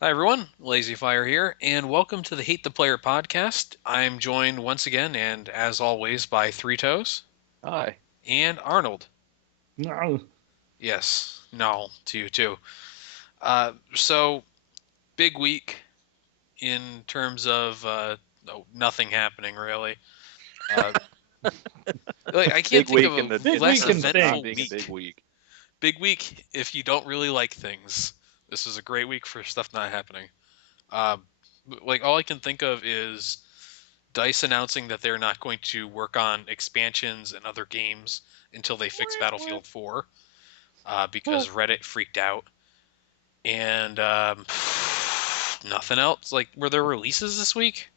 Hi everyone, Lazy Fire here, and welcome to the Hate the Player podcast. I'm joined once again, and as always, by Three Toes Hi. and Arnold. No. Yes, no, to you too. So big week in terms of nothing happening really. Uh, I can't Big think of week in a the Big in the less week in terms of not eventful being a things. big week. week. Big week if you don't really like things. This is a great week for stuff not happening. Uh, all I can think of is DICE announcing that they're not going to work on expansions and other games until they fix Battlefield 4 because Reddit freaked out. And nothing else. Like, were there releases this week?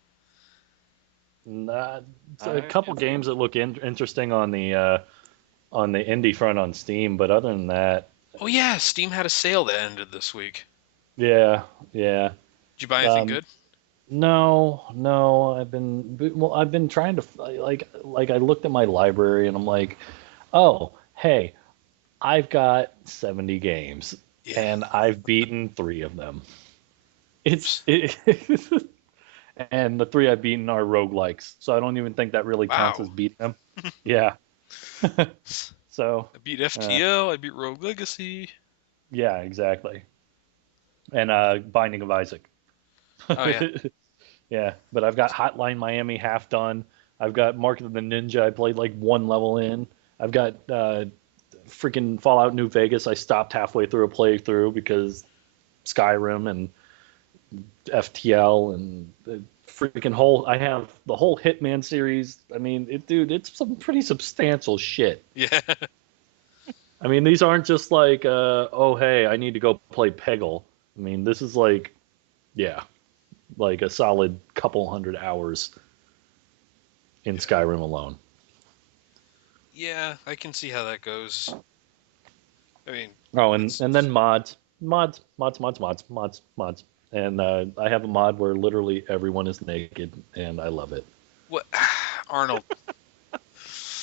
It's a couple games that look interesting on the indie front on Steam, but other than that, Oh, yeah, Steam had a sale that ended this week. yeah, yeah. Did you buy anything Um, good? no, I've been trying to I looked at my library and I'm like, oh, hey, I've got 70 games Yeah. and I've beaten three of them. It's it, and the three I've beaten are roguelikes, so I don't even think that really counts Wow. as beating them. Yeah. So, I beat uh, FTL, I beat Rogue Legacy. yeah, exactly. And Binding of Isaac. Oh, yeah. Yeah, but I've got Hotline Miami half done. I've got Mark of the Ninja. I played like one level in. I've got freaking Fallout New Vegas. I stopped halfway through a playthrough because Skyrim and FTL and the freaking whole. I have the whole Hitman series. I mean, dude, it's some pretty substantial shit. Yeah. I mean, these aren't just like, oh, hey, I need to go play Peggle. I mean, this is like, yeah, like a solid couple hundred hours in Yeah. Skyrim alone. Yeah, I can see how that goes. I mean, Oh, and it's. then mods, and I have a mod where literally everyone is naked, and I love it. What? Arnold.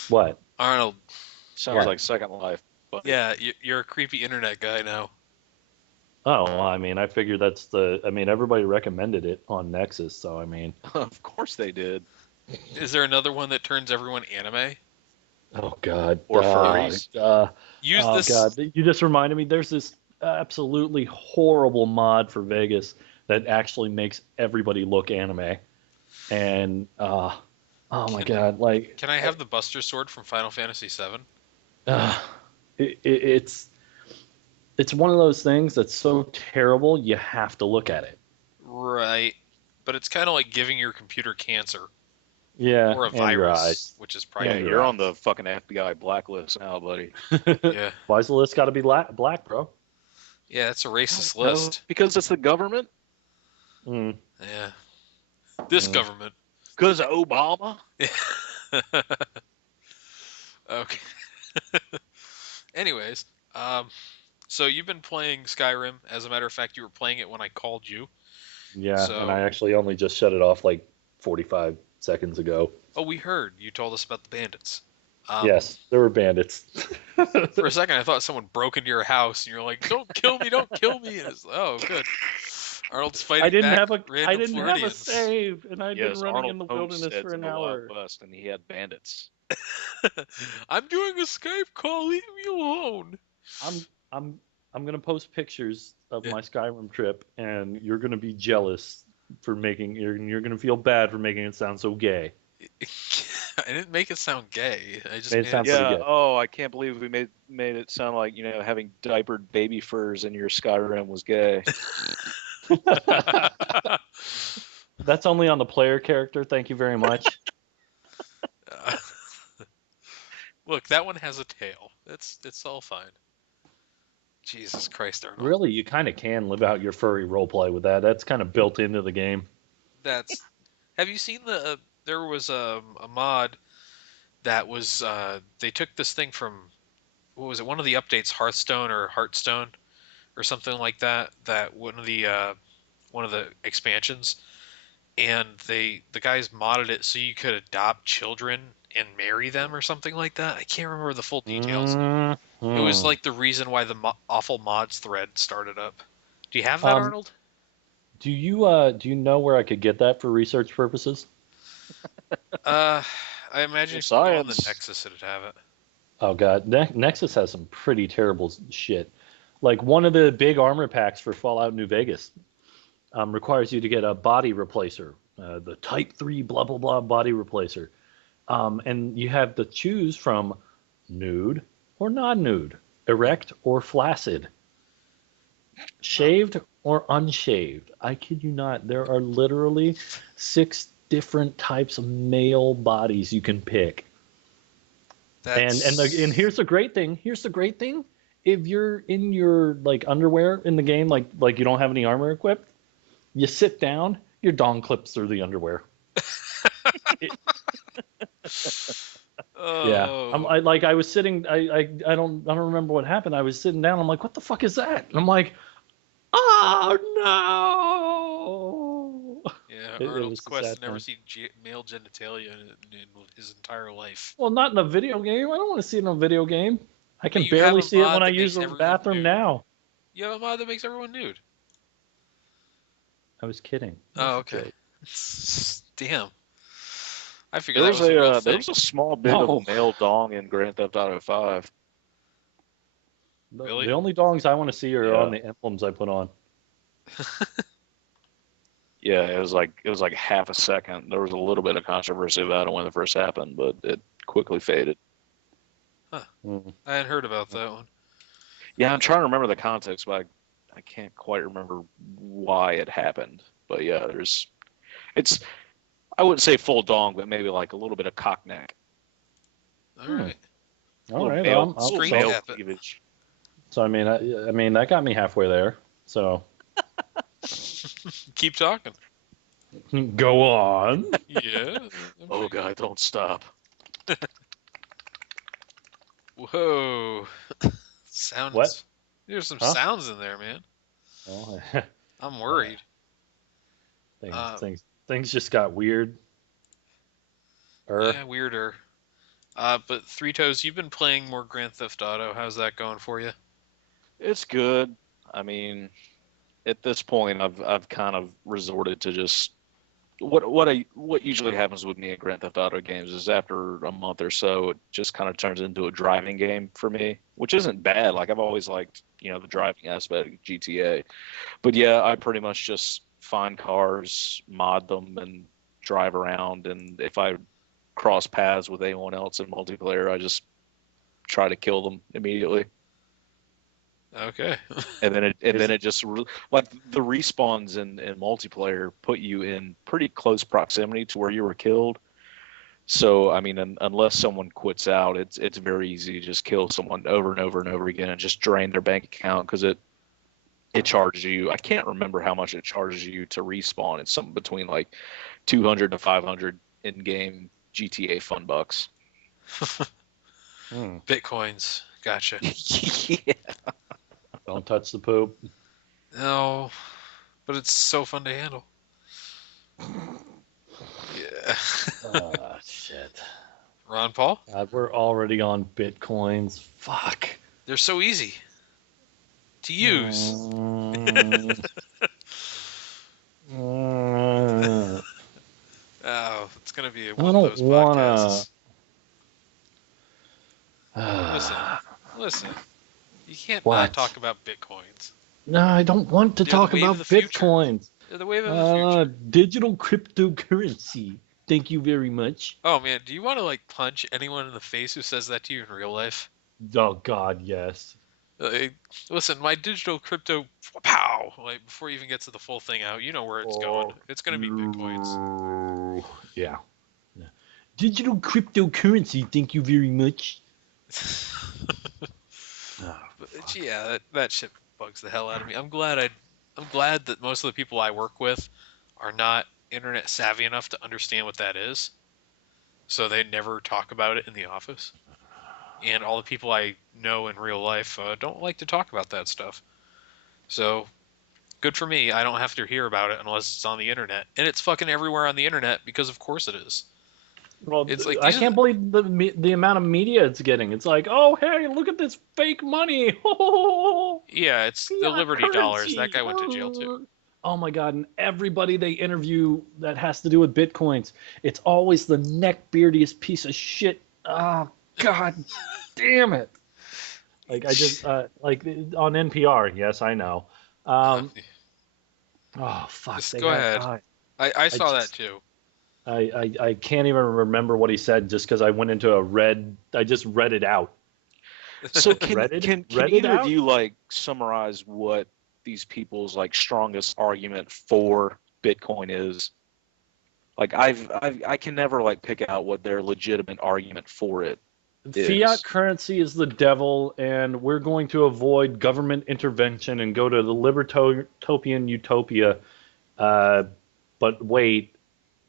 What? Arnold. Sounds You're. What? like Second Life, buddy. Yeah, you're a creepy internet guy now. Oh, well, I mean, I figured that's the. I mean, everybody recommended it on Nexus, so I mean, Of course they did. Is there another one that turns everyone anime? oh God, Or furries. Use oh this. God, you just reminded me. There's this absolutely horrible mod for Vegas that actually makes everybody look anime, and oh my Can God, like. can I have the Buster Sword from Final Fantasy VII? Uh, it's one of those things that's so terrible you have to look at it. Right, but it's kind of like giving your computer cancer Yeah, or a and your virus, eyes, which is Yeah, and primary. your you're on eyes. the fucking FBI blacklist now, buddy. Yeah, Why's the list got to be black, bro? yeah, it's a I racist don't know. list. Because it's the government? Mm, Yeah, this mm. government. Because of Obama? Okay. Anyways, um, so you've been playing Skyrim. As a matter of fact, you were playing it when I called you. Yeah, and I So, actually only just shut it off like 45 seconds ago. oh, we heard you told us about the bandits. Um, Yes, there were bandits. For a second, I thought someone broke into your house, and you're like, "Don't kill me! Don't kill me!" And it's, oh, good. Arnold's fighting back I random didn't have a Floridians. save, and I'd been Yes, running Arnold in the wilderness for homesteads in an the Wild hour. West, and he had bandits. I'm doing a Skype call. Leave me alone. I'm I'm I'm gonna post pictures of Yeah. my Skyrim trip, and you're gonna be jealous for making. You're gonna feel bad for making it sound so gay. I didn't make it sound gay. I just Made it made it. sound pretty Yeah, gay. oh, I can't believe we made it sound like, having diapered baby furs in your Skyrim was gay. That's only on the player character. Thank you very much. Uh, Look, that one has a tail. It's all fine. Jesus Christ, Arnold. Really, you kind of can live out your furry roleplay with that. That's kind of built into the game. That's. Have you seen the? There was a mod that was. They took this thing from. What was it? One of the updates, Hearthstone or Heartstone or something like that. That one of the expansions, and the guys modded it so you could adopt children and marry them or something like that. I can't remember the full details. It was Mm-hmm. like the reason why the awful mods thread started up. Do you have that, Um, Arnold? Do you know where I could get that for research purposes? I imagine if you go on the Science. Nexus, it'd have it. Oh god, Nexus has some pretty terrible shit. Like one of the big armor packs for Fallout New Vegas requires you to get a body replacer, the Type 3 blah blah blah body replacer, and you have to choose from nude or non-nude, erect or flaccid, shaved or unshaved. I kid you not. There are literally 6 different types of male bodies you can pick. And here's the great thing. Here's the great thing. If you're in your like underwear in the game, like you don't have any armor equipped, you sit down, your dong clips through the underwear. Yeah, Oh, I was sitting. I don't remember what happened. I was sitting down. I'm like, what the fuck is that? And I'm like, oh no. yeah. It Arnold was a Quest sad had never thing. seen male genitalia in his entire life. Well, not in a video game. I don't want to see it in a video game. I can You have barely a see it mod when I that use makes the everyone bathroom nude. now. You have a mod that makes everyone nude. I was kidding. It Oh, was a okay. joke. Damn. I figured that was a real thing. There's a small bit No. of male dong in Grand Theft Auto 5. Really? The only dongs I want to see are Yeah. on the emblems I put on. Yeah, it was like half a second. There was a little bit of controversy about it when it first happened, but it quickly faded. Mm. I hadn't heard about that one. Yeah, I'm trying to remember the context, but I can't quite remember why it happened. But yeah, it's I wouldn't say full dong, but maybe like a little bit of cock neck. All right. All Little right, male, I'm String so, cap it. cleavage. so I mean that got me halfway there. So Keep talking. go on. Yeah. Oh god, don't stop. Whoa. Sounds. What? There's some Huh? sounds in there, man. Well, I'm worried. things just got weird. Yeah, weirder. But Three Toes, you've been playing more Grand Theft Auto. How's that going for you? It's good. I mean, at this point, I've kind of resorted to just what usually happens with me in Grand Theft Auto games is after a month or so, it just kind of turns into a driving game for me, which isn't bad. Like I've always liked, the driving aspect of GTA, but yeah, I pretty much just find cars, mod them, and drive around. And if I cross paths with anyone else in multiplayer, I just try to kill them immediately. Okay. And then it just like the respawns in multiplayer put you in pretty close proximity to where you were killed. So I mean, unless someone quits out, it's very easy to just kill someone over and over and over again and just drain their bank account because it charges you. I can't remember how much it charges you to respawn. It's something between like 200 to 500 in-game GTA fun bucks. Bitcoins. Gotcha. Yeah. Don't touch the poop. No, but it's so fun to handle. Yeah. Shit. Ron Paul? God, we're already on bitcoins. Fuck. They're so easy to use. Oh, it's gonna be one of those podcasts. Listen. You can't What? not talk about bitcoins. No, I don't want to They're the talk wave about of the future. bitcoins. They're the wave of the future. Digital cryptocurrency. Thank you very much. Oh man, do you want to like punch anyone in the face who says that to you in real life? Oh God, yes. Listen, my digital crypto, pow! Like before you even get to the full thing out, you know where it's going. It's gonna be bitcoins. Yeah. Digital cryptocurrency. Thank you very much. But, yeah, that shit bugs the hell out of me. I'm glad that most of the people I work with are not internet savvy enough to understand what that is, so they never talk about it in the office. And all the people I know in real life don't like to talk about that stuff. So, good for me. I don't have to hear about it unless it's on the internet, and it's fucking everywhere on the internet because of course it is. Well, It's like I these are can't believe the amount of media it's getting. It's like, oh hey, look at this fake money. Yeah, it's the Fiat Liberty dollars. currency. That guy went to jail too. Oh my God. And everybody they interview that has to do with Bitcoins, it's always the neckbeardiest piece of shit. Oh, God damn it. Like I just like on NPR, yes, I know. Uh, Um, oh fuck, just they go had ahead. I I saw that just too. I can't even remember what he said just because I went into a read. I just read it out. So can Reddit, can can read it either of out. you like summarize what these people's like strongest argument for Bitcoin is? Like I can never like pick out what their legitimate argument for it Fiat is. currency is the devil, and we're going to avoid government intervention and go to the libertopian utopia. Uh, but wait,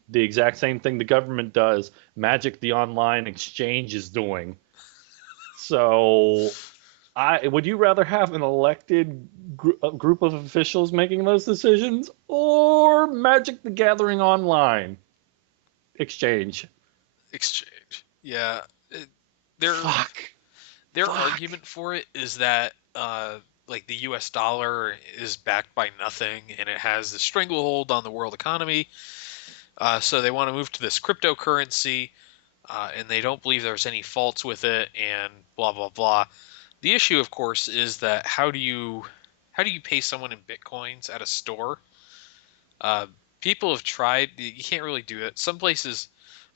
the exact same thing the government does, Magic the Online Exchange is doing. So, I would you rather have an elected group of officials making those decisions or Magic the Gathering Online Exchange? Exchange. Yeah. It, their Fuck. their Fuck. argument for it is that like the US dollar is backed by nothing and it has the stranglehold on the world economy. So they want to move to this cryptocurrency, and they don't believe there's any faults with it, and blah blah blah. The issue, of course, is that how do you pay someone in bitcoins at a store? Uh, People have tried. You can't really do it. Some places.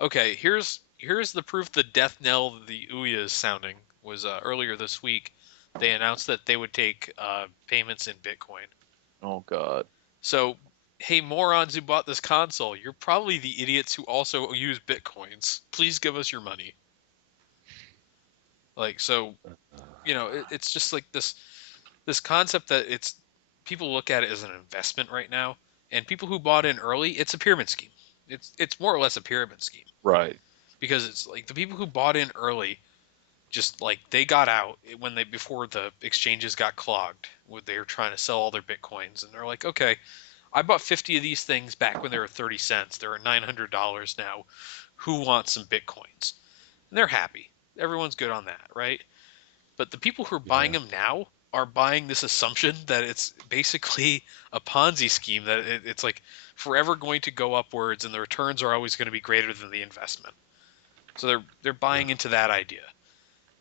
Okay, here's the proof. The death knell the Ouya is sounding was earlier this week. They announced that they would take payments in Bitcoin. Oh God. So, hey, morons who bought this console, you're probably the idiots who also use Bitcoins. Please give us your money. Like, so, it's just like this concept that it's people look at it as an investment right now, and people who bought in early, it's a pyramid scheme. It's more or less a pyramid scheme Right. because it's like the people who bought in early just like they got out when they before the exchanges got clogged. They were trying to sell all their bitcoins, and they're like, okay, I bought 50 of these things back when they were 30 cents. They're $900 now. Who wants some bitcoins? And they're happy. Everyone's good on that, right? But the people who are buying Yeah. them now are buying this assumption that it's basically a Ponzi scheme, that it's like forever going to go upwards and the returns are always going to be greater than the investment. So they're buying into that idea.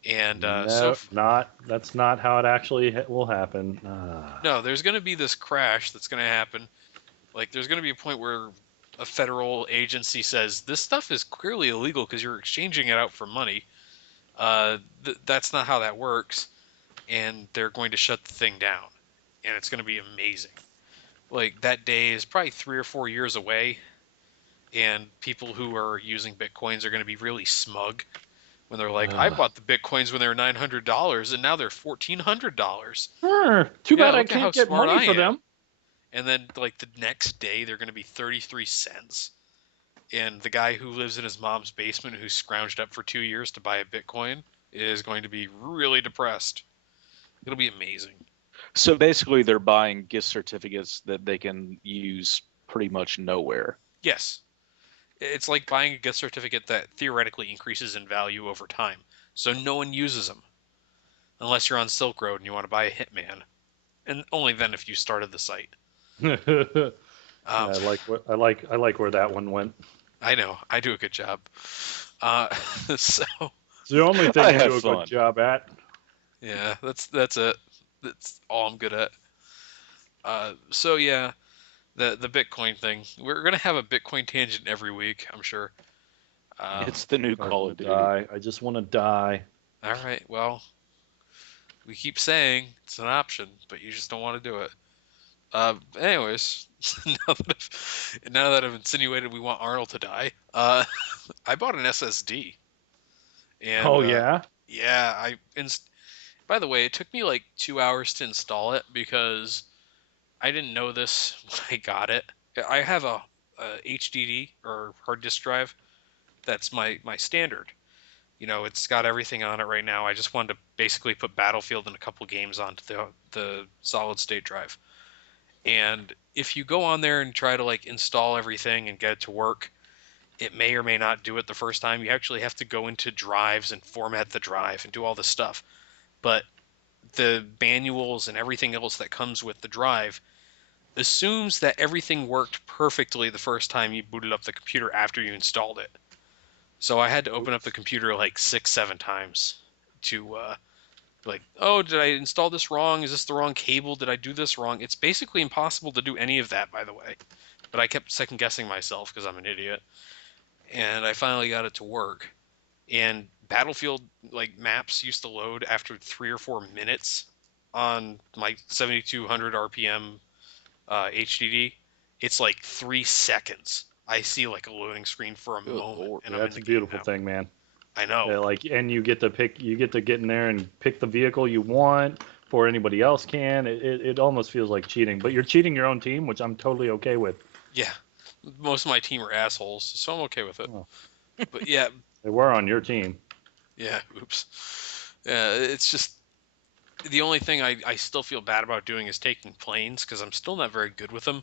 And No, not that's not how it actually will happen. no, there's going to be this crash that's going to happen. Like there's going to be a point where a federal agency says this stuff is clearly illegal because you're exchanging it out for money. That's not how that works, and they're going to shut the thing down, and it's going to be amazing. Like that day is probably 3 or 4 years away, and people who are using bitcoins are going to be really smug when they're like, "I bought the bitcoins when they were $900, and now they're $1,400. Too Yeah, bad I look at how can't get smart money I for am." them. And then like the next day, they're going to be 33 cents. And the guy who lives in his mom's basement who scrounged up for 2 years to buy a Bitcoin is going to be really depressed. It'll be amazing. So basically, they're buying gift certificates that they can use pretty much nowhere. Yes. It's like buying a gift certificate that theoretically increases in value over time. So no one uses them unless you're on Silk Road and you want to buy a Hitman. And only then if you started the site. Yeah, Um, I like where that one went. I know. I do a good job. Uh, so It's the only thing I I have do a good fun. job at. yeah, that's it. That's all I'm good at. So yeah, the Bitcoin thing. We're gonna have a Bitcoin tangent every week, I'm sure. It's the new Call Starting to of Duty. die. I just want to die. All right. Well, we keep saying it's an option, but you just don't want to do it. Anyways, now that I've insinuated we want Arnold to die, I bought an SSD, and Oh yeah. yeah, by the way, it took me like 2 hours to install it because I didn't know this when I got it. I have a HDD or hard disk drive. That's my standard. It's got everything on it right now. I just wanted to basically put Battlefield and a couple games onto the solid state drive. And if you go on there and try to like install everything and get it to work, it may or may not do it the first time. You actually have to go into drives and format the drive and do all this stuff. But the manuals and everything else that comes with the drive assumes that everything worked perfectly the first time you booted up the computer after you installed it. So I had to open up the computer like 6, 7 times to like, oh, did I install this wrong? Is this the wrong cable? Did I do this wrong? It's basically impossible to do any of that, by the way. But I kept second guessing myself because I'm an idiot. And I finally got it to work. And Battlefield like maps used to load after 3 or 4 minutes on my 7200 RPM HDD. It's like 3 seconds. I see like a loading screen for a Good moment, Lord. and Yeah, I'm in that's the a game beautiful now. thing, man. I know. Yeah, like, and you get to get in there and pick the vehicle you want before anybody else can. It almost feels like cheating, but you're cheating your own team, which I'm totally okay with. Yeah, most of my team are assholes, so I'm okay with it. Oh. But yeah, They were on your team. yeah, oops. Yeah, it's just the only thing I still feel bad about doing is taking planes because I'm still not very good with them.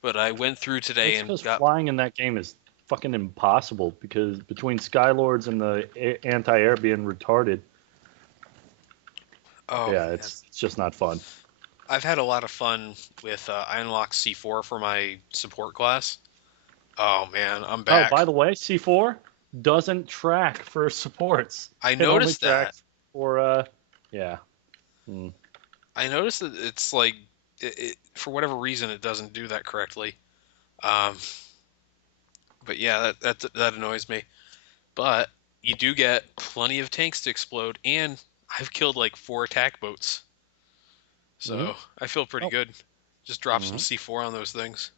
But I went through today That's and because got. flying in that game is fucking impossible because between Skylords and the anti-air being retarded, Oh yeah, man, it's just not fun. I've had a lot of fun with I unlocked C4 for my support class. Oh man, I'm Oh, by back. the way, C4 doesn't track for supports. I It only noticed that. tracks for yeah. Hmm. I noticed that it's like for whatever reason it doesn't do that correctly. Um, but yeah, that annoys me. But you do get plenty of tanks to explode, and I've killed like 4 attack boats, Hmm. so I feel pretty Oh. good. Just drop some Hmm. C4 on those things.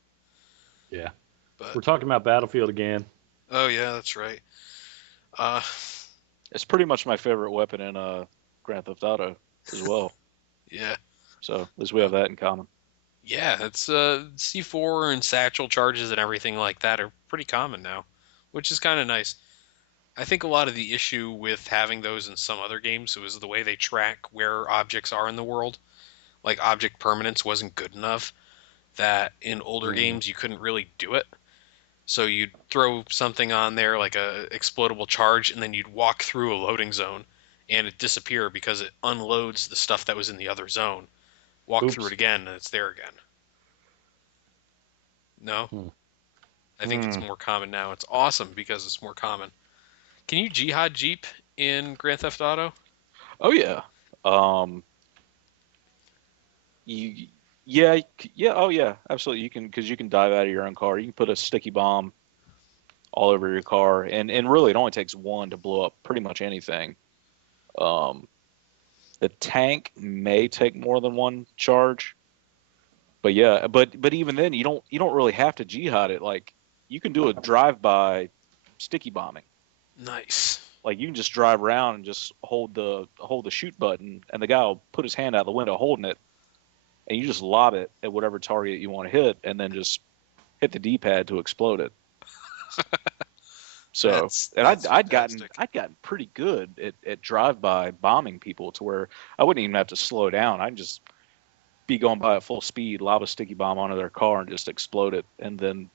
Yeah. But We're talking about Battlefield again. oh yeah, that's right. Uh, It's pretty much my favorite weapon in Grand Theft Auto as well. yeah. So at least we have that in common. Yeah, it's C4 and satchel charges and everything like that are pretty common now, which is kind of nice. I think a lot of the issue with having those in some other games was the way they track where objects are in the world. Like object permanence wasn't good enough that in older Mm. games you couldn't really do it. So you'd throw something on there like a explodable charge and then you'd walk through a loading zone and it disappear because it unloads the stuff that was in the other zone. Walk through it Oops. again and it's there again. No? Hmm. I think it's more common now. It's awesome because it's more common. Can you jihad jeep in Grand Theft Auto? Oh yeah. Um, you, yeah, yeah. Oh yeah, absolutely. You can because you can dive out of your own car. You can put a sticky bomb all over your car, and really it only takes one to blow up pretty much anything. Um, the tank may take more than one charge, but yeah, but even then you don't really have to jihad it. Like you can do a drive-by sticky bombing. Nice. Like you can just drive around and just hold the shoot button, and the guy will put his hand out the window holding it, and you just lob it at whatever target you want to hit, and then just hit the D-pad to explode it. So, and That's I'd gotten fantastic. I'd gotten pretty good at drive-by bombing people to where I wouldn't even have to slow down. I'd just be going by at full speed, lob a sticky bomb onto their car, and just explode it, and then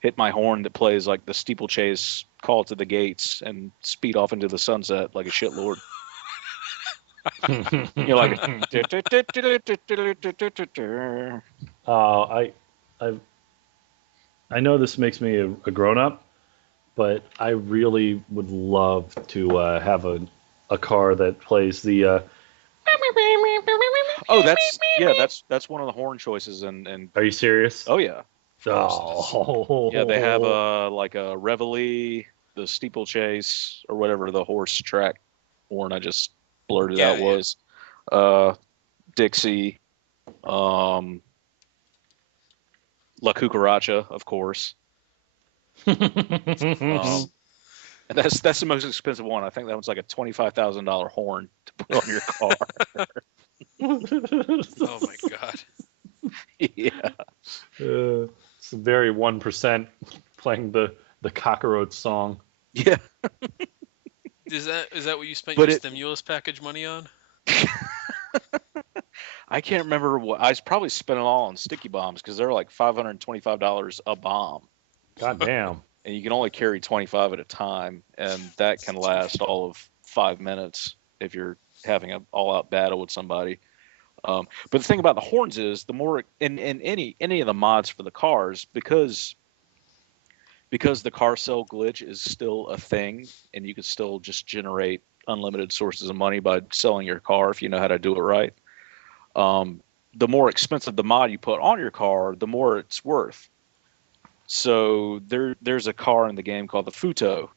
hit my horn that plays like the steeplechase call to the gates and speed off into the sunset like a shitlord. You're like, I, I, I know this makes me a grown up, but I really would love to have a car that plays the. oh, that's one of the horn choices, and Are you serious? oh yeah, Oh. yeah, they have a like a Reveille, the steeplechase, or whatever the horse track horn I just blurted Yeah, out yeah. was, Dixie, um, La Cucaracha, of course. Um, and that's the most expensive one. I think that one's like a $25,000 horn to put on your car. Oh my god. Yeah. It's very 1% playing the cockroach song. Yeah. Is that what you spent But your it- stimulus package money on? I can't remember what I probably spent it all on sticky bombs because they're like $525 a bomb, God damn. and you can only carry 25 at a time, and that can last all of 5 minutes if you're having an all-out battle with somebody. But the thing about the horns is the more in any of the mods for the cars, because the car sell glitch is still a thing, and you can still just generate unlimited sources of money by selling your car if you know how to do it right. Um, the more expensive the mod you put on your car, the more it's worth. So there's a car in the game called the Futo,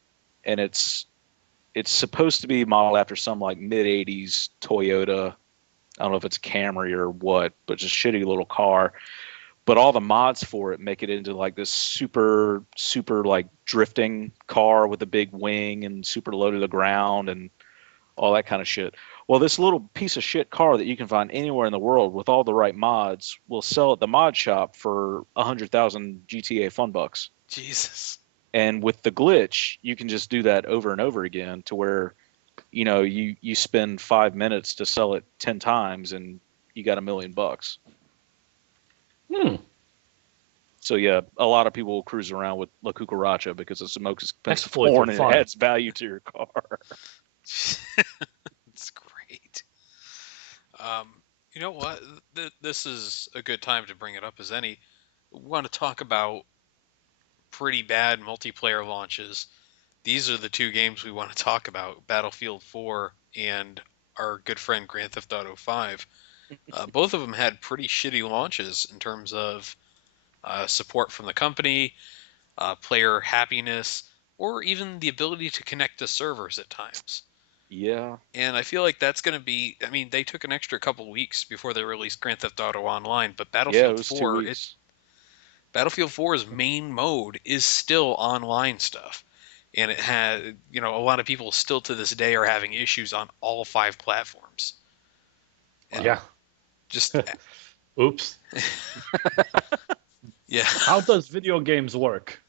and it's supposed to be modeled after some like mid '80s Toyota. I don't know if it's Camry or what, but just shitty little car. But all the mods for it make it into like this super like drifting car with a big wing and super low to the ground and all that kind of shit. Well, this little piece of shit car that you can find anywhere in the world with all the right mods will sell at the mod shop for 100,000 GTA fun bucks. Jesus. And with the glitch, you can just do that over and over again to where, you spend 5 minutes to sell it 10 times and you got $1 million. Hmm. So yeah, a lot of people will cruise around with La Cucaracha because it's the most expensive Exploits horn are and fun. it adds value to your car. It's great. Um, you know what? This is a good time to bring it up as any. We want to talk about pretty bad multiplayer launches. These are the two games we want to talk about: Battlefield 4 and our good friend Grand Theft Auto 5. Both of them had pretty shitty launches in terms of support from the company, player happiness, or even the ability to connect to servers at times. Yeah, And I feel like that's going to be. I mean, they took an extra couple weeks before they released Grand Theft Auto Online, but yeah, it was 2 weeks. Battlefield 4's main mode is still online stuff. And it had, a lot of people still to this day are having issues on all 5 platforms. And Yeah. just, Oops. yeah, How does video games work?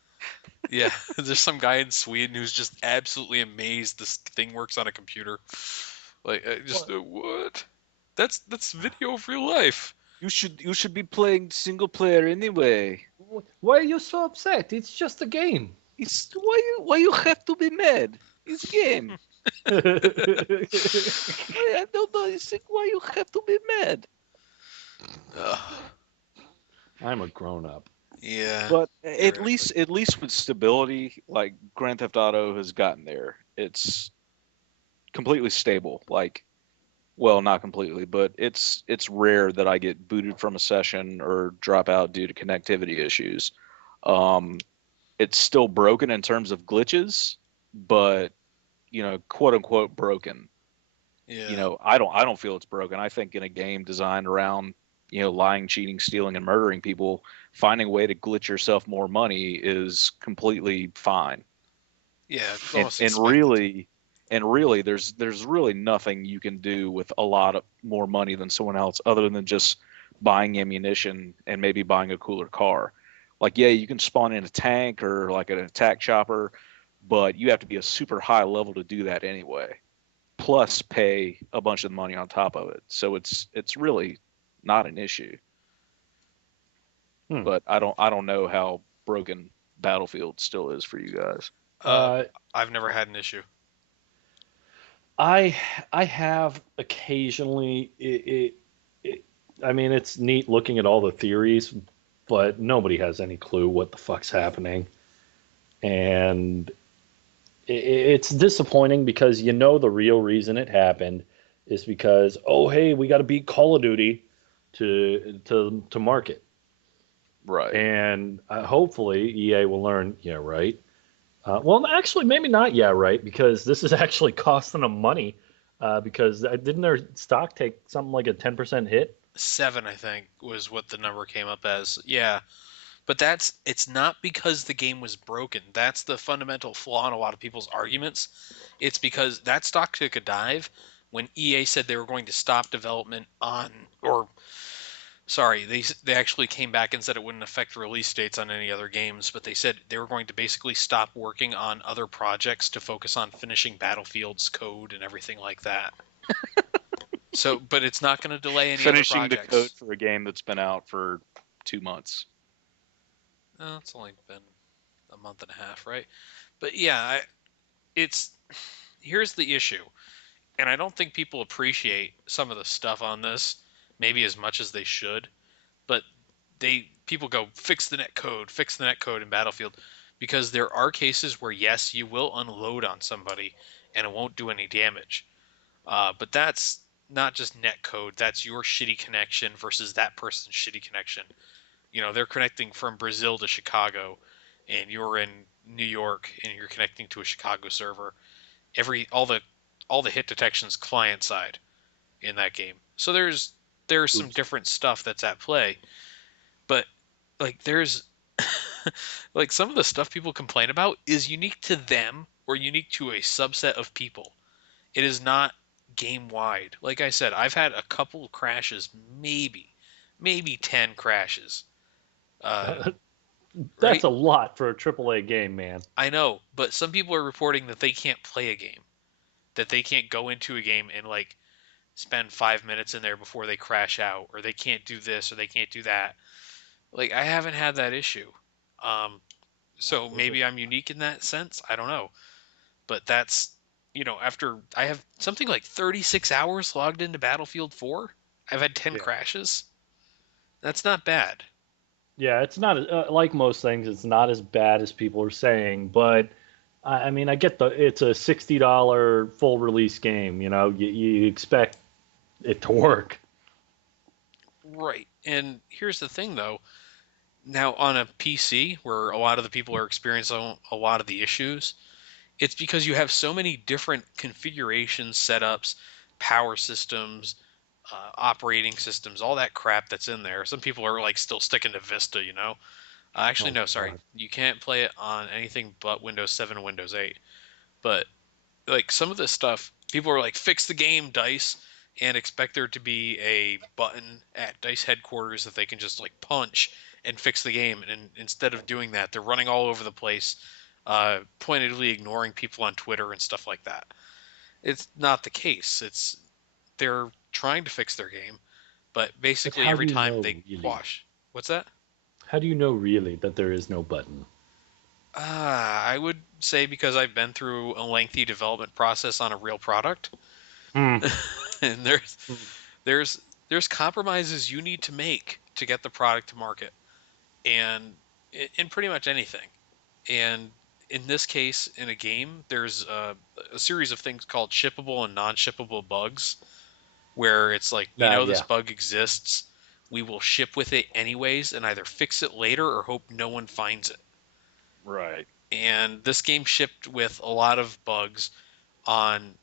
yeah. There's some guy in Sweden who's just absolutely amazed this thing works on a computer. Like, what? That's video of real life. You should be playing single player anyway. Why are you so upset? It's just a game. It's why you have to be mad? It's game. I don't know. It's like, why you have to be mad? Ugh. I'm a grown up. Yeah. But Theoretically. at least with stability, like Grand Theft Auto has gotten there. It's completely stable. Like, well, not completely, but it's rare that I get booted from a session or drop out due to connectivity issues. Um, it's still broken in terms of glitches, but quote unquote broken. Yeah. I don't feel it's broken. I think in a game designed around lying, cheating, stealing, and murdering people, finding a way to glitch yourself more money is completely fine. Yeah. It's And almost and expected. really, there's really nothing you can do with a lot of more money than someone else other than just buying ammunition and maybe buying a cooler car. Like, yeah, you can spawn in a tank or like an attack chopper, but you have to be a super high level to do that anyway. Plus pay a bunch of money on top of it. So it's really not an issue. Hmm. But I don't know how broken Battlefield still is for you guys. Uh, Uh, I've never had an issue. I I have occasionally. I mean, it's neat looking at all the theories, but nobody has any clue what the fuck's happening, and it's disappointing because the real reason it happened is because, oh hey, we got to beat Call of Duty to market, Right. and hopefully EA will learn. Yeah, right. Well, actually, maybe not. Yeah, right, because this is actually costing them money. Because didn't their stock take something like a 10% hit? 7, I think, was what the number came up as. Yeah. But it's not because the game was broken. That's the fundamental flaw in a lot of people's arguments. It's because that stock took a dive when EA said they were going to stop development on, or sorry, they actually came back and said it wouldn't affect release dates on any other games, but they said they were going to basically stop working on other projects to focus on finishing Battlefield's code and everything like that. So, but it's not going to delay any other Finishing the code projects. for a game that's been out for 2 months. It's only been a month and a half, right? But yeah, it's here's the issue, and I don't think people appreciate some of the stuff on this. maybe as much as they should. But people go fix the net code in Battlefield, because there are cases where yes, you will unload on somebody and it won't do any damage. But that's not just net code. That's your shitty connection versus that person's shitty connection. You know, they're connecting from Brazil to Chicago, and you're in New York, and you're connecting to a Chicago server. All the hit detection's client side in that game. So there's some different stuff that's at play, but like there's like some of the stuff people complain about is unique to them or unique to a subset of people. It is not game wide. Like I said, I've had a couple crashes, maybe 10 crashes. Uh, That's right? a lot for a AAA game, man. I know, but some people are reporting that they can't play a game, that they can't go into a game and like spend 5 minutes in there before they crash out, or they can't do this or they can't do that. Like I haven't had that issue. Um, so maybe I'm unique in that sense. I don't know. But that's, after I have something like 36 hours logged into Battlefield 4, I've had 10 Yeah. crashes. That's not bad. Yeah, it's not like most things. It's not as bad as people are saying, but I mean, I get it's a $60 full release game. You know, you expect it to work. Right. And here's the thing though. Now on a PC where a lot of the people are experiencing a lot of the issues, it's because you have so many different configurations, setups, power systems, operating systems, all that crap that's in there. Some people are like still sticking to Vista, you know. Actually, Oh no, sorry, God. you can't play it on anything but Windows 7 and Windows 8. But like some of this stuff, people are like, fix the game, Dice, and expect there to be a button at Dice headquarters that they can just like punch and fix the game. And instead of doing that, they're running all over the place, pointedly ignoring people on Twitter and stuff like that. It's not the case. They're trying to fix their game, but But basically how every do you time know they really? quash. What's that? How do you know really that there is no button? I would say because I've been through a lengthy development process on a real product, Hmm. and there's there's compromises you need to make to get the product to market, and in pretty much anything. And in this case, in a game, there's a series of things called shippable and non-shippable bugs, where it's like we know this Yeah. bug exists, we will ship with it anyways, and either fix it later or hope no one finds it. Right. And this game shipped with a lot of bugs on.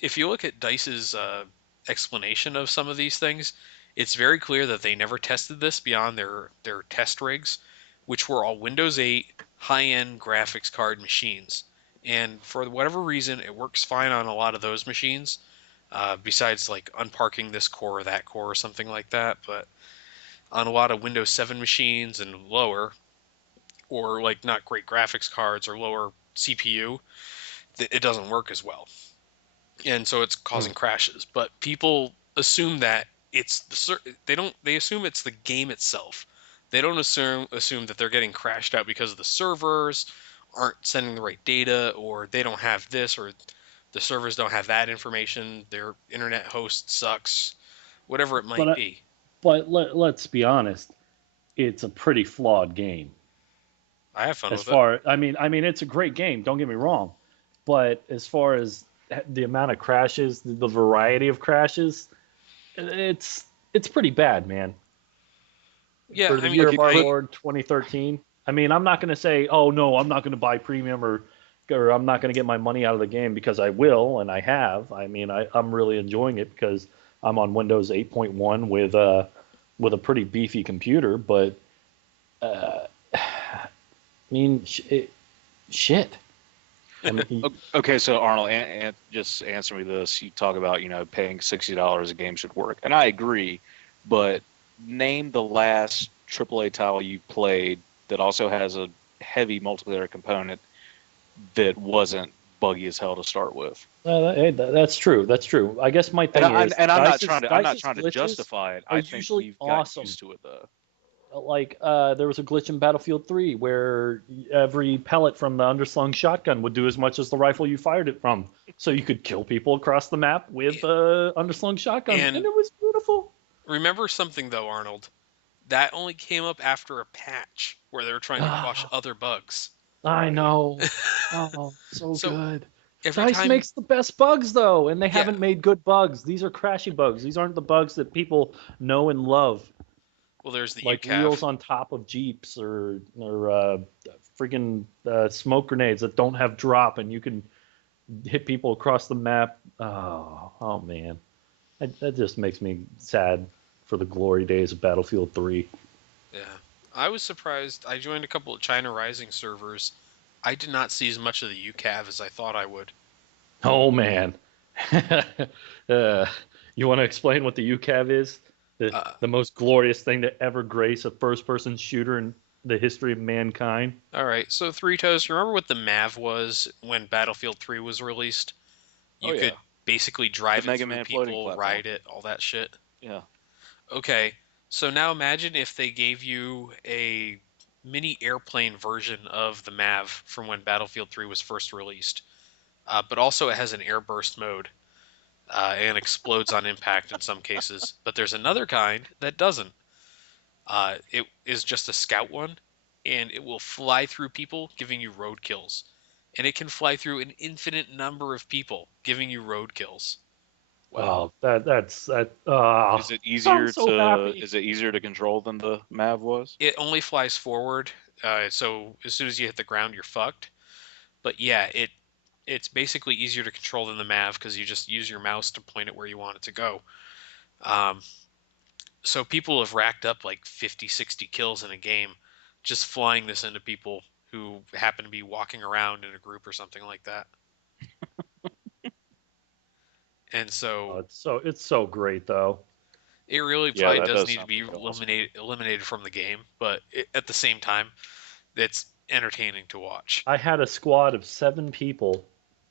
If you look at Dice's explanation of some of these things, it's very clear that they never tested this beyond their test rigs, which were all Windows 8 high-end graphics card machines. And for whatever reason, it works fine on a lot of those machines, besides like unparking this core or that core or something like that. But on a lot of Windows 7 machines and lower, or like not great graphics cards or lower CPU, it doesn't work as well, and so it's Hmm. causing crashes. But people assume that they assume it's the game itself. They don't assume that they're getting crashed out because the servers aren't sending the right data, or they don't have this, or the servers don't have that information. Their internet host sucks, whatever it But might be. let's be honest. It's a pretty flawed game. I have fun As with it. far, I mean, it's a great game. Don't get me wrong, but as far as the amount of crashes, the variety of crashes, it's pretty bad, man. Yeah, For the I mean, year of Okay, our I Lord 2013. I mean, I'm not going to say, oh no, I'm not going to buy premium or I'm not going to get my money out of the game because I will and I have. I mean, I'm really enjoying it because I'm on Windows 8.1 with a pretty beefy computer, but I mean, shit. I mean, okay. So Arnold, just answer me this. You talk about paying $60 a game should work, and I agree. But name the last AAA title you played that also has a heavy multiplayer component that wasn't buggy as hell to start with. hey, that's true. That's true. I guess my And thing is I'm not Dice's trying to glitches justify it. are I think usually we've gotten awesome. used to it though. Like there was a glitch in Battlefield 3 where every pellet from the underslung shotgun would do as much as the rifle you fired it from, so you could kill people across the map with underslung shotgun, and and it was beautiful. Remember something though, Arnold. That only came up after a patch where they were trying to squash other bugs. I Right. know. Oh, so So good. every Dice time, makes the best bugs though, and they yeah, haven't made good bugs. These are crashy bugs. These aren't the bugs that people know and love, well, there's the like wheels UCAV. on top of Jeeps or freaking smoke grenades that don't have drop and you can hit people across the map. Oh man, that just makes me sad for the glory days of Battlefield 3. Yeah. I was surprised. I joined a couple of China Rising servers. I did not see as much of the UCAV as I thought I would. Oh man. uh, you want to explain what the UCAV is? The Uh, the most glorious thing to ever grace a first-person shooter in the history of mankind. all right, so Three Toes, remember what the MAV was when Battlefield 3 was released? Oh You yeah, could basically the drive it Mega through Man floating people, platform. ride it, all that shit. Yeah. Okay, so now imagine if they gave you a mini airplane version of the MAV from when Battlefield 3 was first released, but also it has an airburst mode and explodes on impact in some cases. But there's another kind that doesn't. It is just a scout one, and it will fly through people, giving you road kills. And it can fly through an infinite number of people, giving you road kills. Wow. Oh, that's that. Is it I'm easier so to happy. is it easier to control than the Mav was? It only flies forward, so as soon as you hit the ground, you're fucked. But yeah, it's basically easier to control than the MAV because you just use your mouse to point it where you want it to go. Um, so people have racked up like 50, 60 kills in a game just flying this into people who happen to be walking around in a group or something like that. And so It's so great though. it really Yeah, probably that does does need to sound be pretty awesome. eliminated from the game, but at the same time, it's entertaining to watch. I had a squad of 7 people.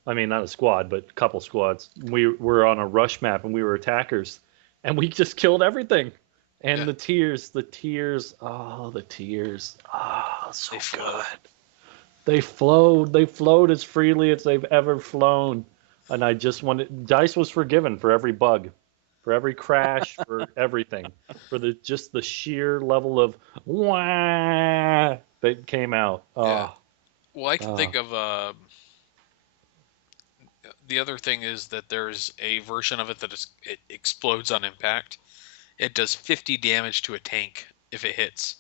I mean, not a squad, but a couple squads. We were on a rush map and we were attackers, and we just killed everything. Yeah, And oh, the tears, so they flow. good. They flowed as freely as they've ever flown. And I just wanted, Dice was forgiven for every bug, for every crash, for everything, for the sheer level of wah that came out. Yeah. Oh, Well, I can oh. think of the other thing is that there's a version of it that it explodes on impact. It does 50 damage to a tank if it hits.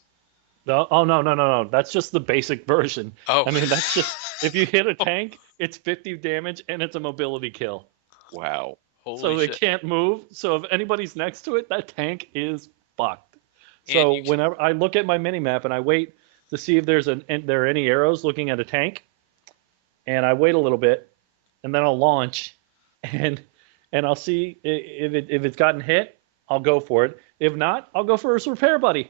No, oh no. That's just the basic version. Oh, I mean, that's just if you hit a tank, it's 50 damage and it's a mobility kill. Wow. So holy they shit! can't move. So if anybody's next to it, that tank is fucked. And So you can, whenever I look at my mini map and I wait to see if there are any arrows looking at a tank, and I wait a little bit, and then I'll launch, and I'll see if it's gotten hit, I'll go for it. If not, I'll go for a repair buddy.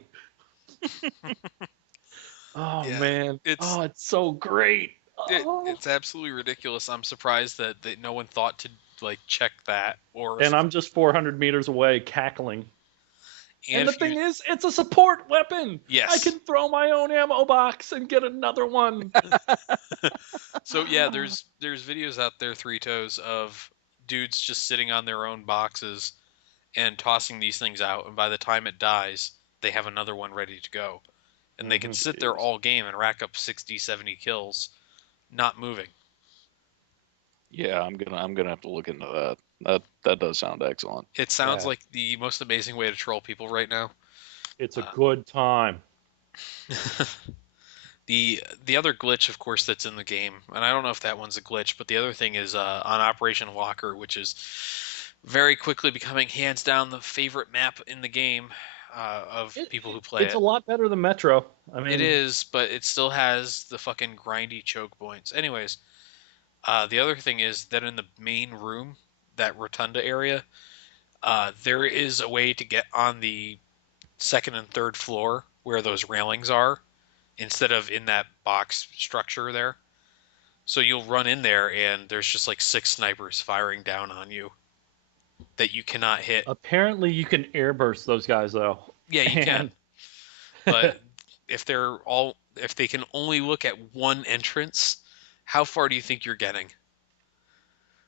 Oh yeah, man. it's Oh, it's so great. Oh. it's absolutely ridiculous. I'm surprised that no one thought to like check that or And I'm just 400 meters away cackling. and And the if you thing is, it's a support weapon. I yes. can throw my own ammo box and get another one. So yeah, there's videos out there, Three Toes, of dudes just sitting on their own boxes and tossing these things out, and by the time it dies, they have another one ready to go. And they can sit there Jeez. all game and rack up 60, 70 kills, not moving. Yeah, I'm gonna have to look into that. That does sound excellent. It sounds Yeah, like the most amazing way to troll people right now. it's a Uh, good time. the other glitch, of course, that's in the game, and I don't know if that one's a glitch, but the other thing is on Operation Walker, which is very quickly becoming hands down the favorite map in the game of people who play It's a it. lot better than Metro. I It mean, is, but it still has the fucking grindy choke points. Anyways, the other thing is that in the main room, that rotunda area, there is a way to get on the second and third floor where those railings are instead of in that box structure there. So you'll run in there and there's just like 6 snipers firing down on you that you cannot hit. apparently you can airburst those guys though. Yeah, you can, And but if they can only look at one entrance, how far do you think you're getting?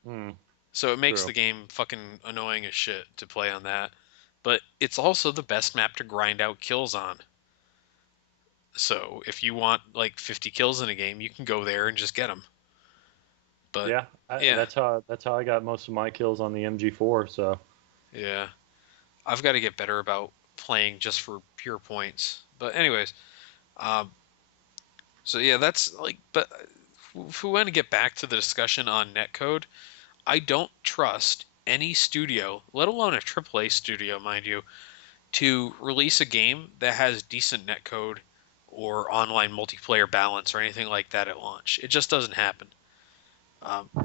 Hmm, So it makes true. the game fucking annoying as shit to play on that. but it's also the best map to grind out kills on. So if you want like 50 kills in a game, you can go there and just get them. But Yeah, yeah, that's how I got most of my kills on the MG4. So yeah, I've got to get better about playing just for pure points. But anyways, um, so yeah, that's like. But if we want to get back to the discussion on netcode, I don't trust any studio, let alone a AAA studio, mind you, to release a game that has decent netcode or online multiplayer balance or anything like that at launch. It just doesn't happen.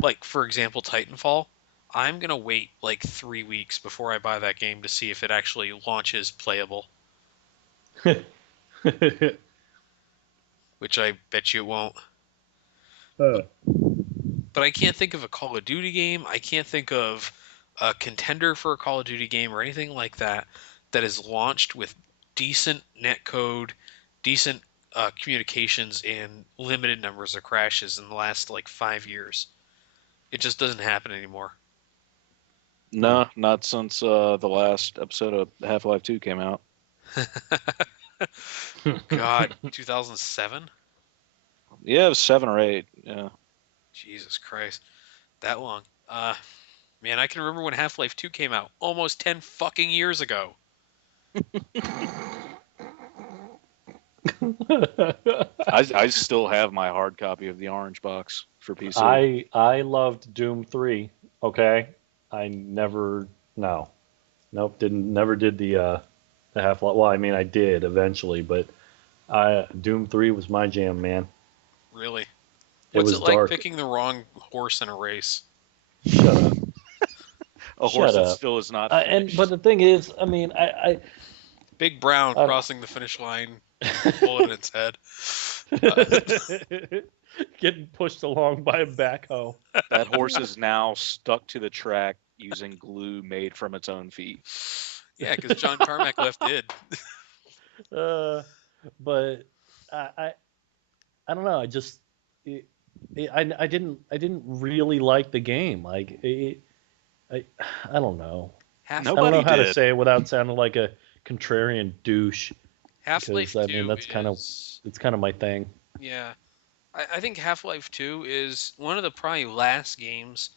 Like for example, Titanfall. I'm gonna wait like 3 weeks before I buy that game to see if it actually launches playable, which I bet you it won't. Uh, But I can't think of a Call of Duty game. I can't think of a contender for a Call of Duty game or anything like that that is launched with decent netcode, decent communications, and limited numbers of crashes in the last like 5 years. It just doesn't happen anymore. No, not since the last episode of Half-Life 2 came out. God, 2007? Yeah, it was 7 or 8. Yeah. Jesus Christ, that long. Man, I can remember when Half-Life 2 came out, almost 10 fucking years ago. I still have my hard copy of the Orange Box for PC. I loved Doom 3. Okay, I never no, nope, didn't never did the Half-Life. Well, I mean, I did eventually, but I Doom 3 was my jam, man. Really. It What's it was like dark. picking the wrong horse in a race? Shut up. A horse Shut that up. still is not And but finished. the thing is, I mean, Big Brown I crossing the finish line with a bullet in its head. Uh, getting pushed along by a backhoe. That horse is now stuck to the track using glue made from its own feet. yeah, because John Carmack left did. Uh, but I, I I don't know. I just it, I didn't really like the game. Like I I don't know. I don't Half-Life know Nobody how to did. say it without sounding like a contrarian douche because Half-Life I mean 2 that's kind of is it's kind of my thing. yeah. I think Half-Life 2 is one of the probably last games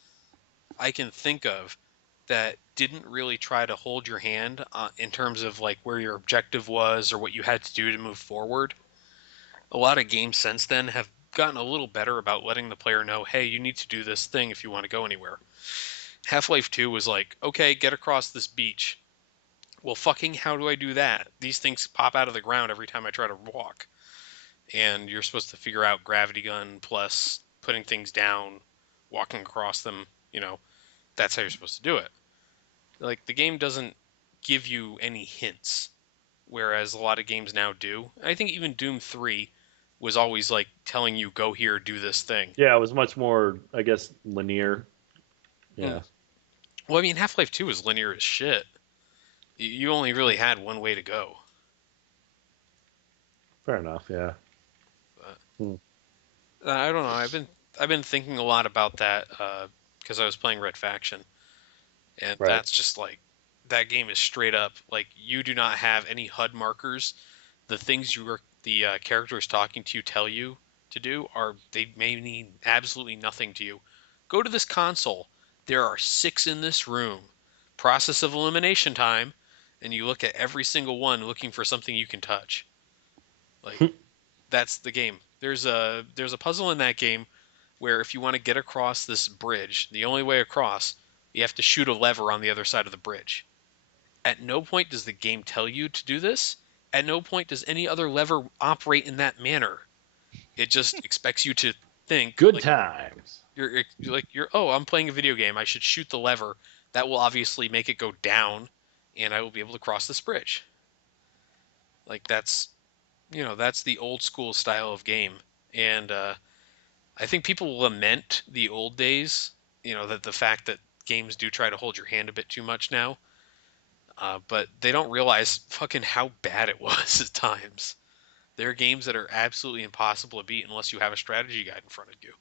I can think of that didn't really try to hold your hand in terms of like where your objective was or what you had to do to move forward. A lot of games since then have gotten a little better about letting the player know, hey, you need to do this thing if you want to go anywhere. Half-Life 2 was like, okay, get across this beach. Well, fucking, how do I do that? These things pop out of the ground every time I try to walk. And you're supposed to figure out gravity gun plus putting things down, walking across them, that's how you're supposed to do it. Like, the game doesn't give you any hints, whereas a lot of games now do. I think even Doom 3 was always like telling you, go here, do this thing. Yeah, it was much more, I guess, linear. Hmm. Yeah, Well, I mean, Half Life 2 was linear as shit. You only really had one way to go. fair enough. Yeah. But Hmm. I don't know. I've been thinking a lot about that because I was playing Red Faction, and Right. that's just like that game is straight up like you do not have any HUD markers. The things the characters talking to you tell you to do are they may mean absolutely nothing to you. Go to this console. There are 6 in this room. Process of elimination time, and you look at every single one looking for something you can touch. Like that's the game. There's a puzzle in that game where if you want to get across this bridge, the only way across, you have to shoot a lever on the other side of the bridge. At no point does the game tell you to do this. At no point does any other lever operate in that manner. It just expects you to think Good like times. you're oh, I'm playing a video game. I should shoot the lever. That will obviously make it go down and I will be able to cross this bridge. Like that's the old school style of game. And I think people lament the old days, that the fact that games do try to hold your hand a bit too much now, but they don't realize fucking how bad it was at times. There are games that are absolutely impossible to beat unless you have a strategy guide in front of you.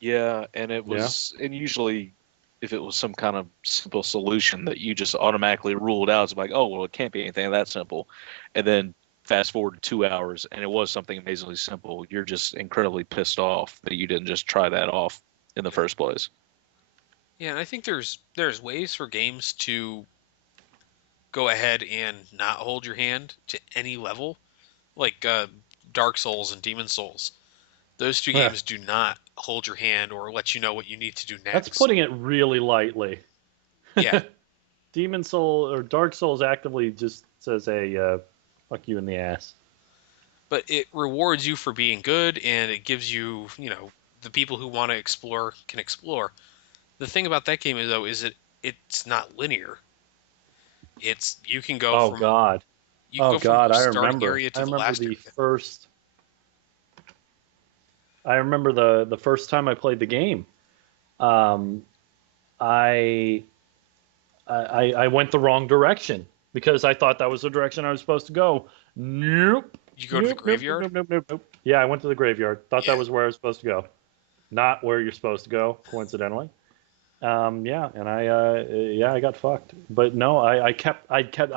Yeah, and it Yeah. was, and usually if it was some kind of simple solution that you just automatically ruled out. It's like, oh well, it can't be anything that simple. And then fast forward 2 hours, and it was something amazingly simple. You're just incredibly pissed off that you didn't just try that off in the first place. Yeah, and I think there's ways for games to go ahead and not hold your hand to any level, like Dark Souls and Demon Souls. Those two Yeah, games do not hold your hand or let you know what you need to do that's next. putting it really lightly. Yeah, Demon Soul or Dark Souls actively just says, "Hey, fuck you in the ass." but it rewards you for being good, and it gives you, the people who want to explore can explore. The thing about that game is though is it's not linear. It's Oh God. you can Oh go from God, your I starting remember. area I to the remember last the area. first. I remember the first time I played the game. Um, I, I went the wrong direction because I thought that was the direction I was supposed to go. Nope. You go to the Nope. Nope. Nope. graveyard. Nope. Nope. Nope. Nope. Yeah, I went to the graveyard. Thought that Yeah, was where I was supposed to go. Not where you're supposed to go, coincidentally. Yeah, and yeah, I got fucked. But no, I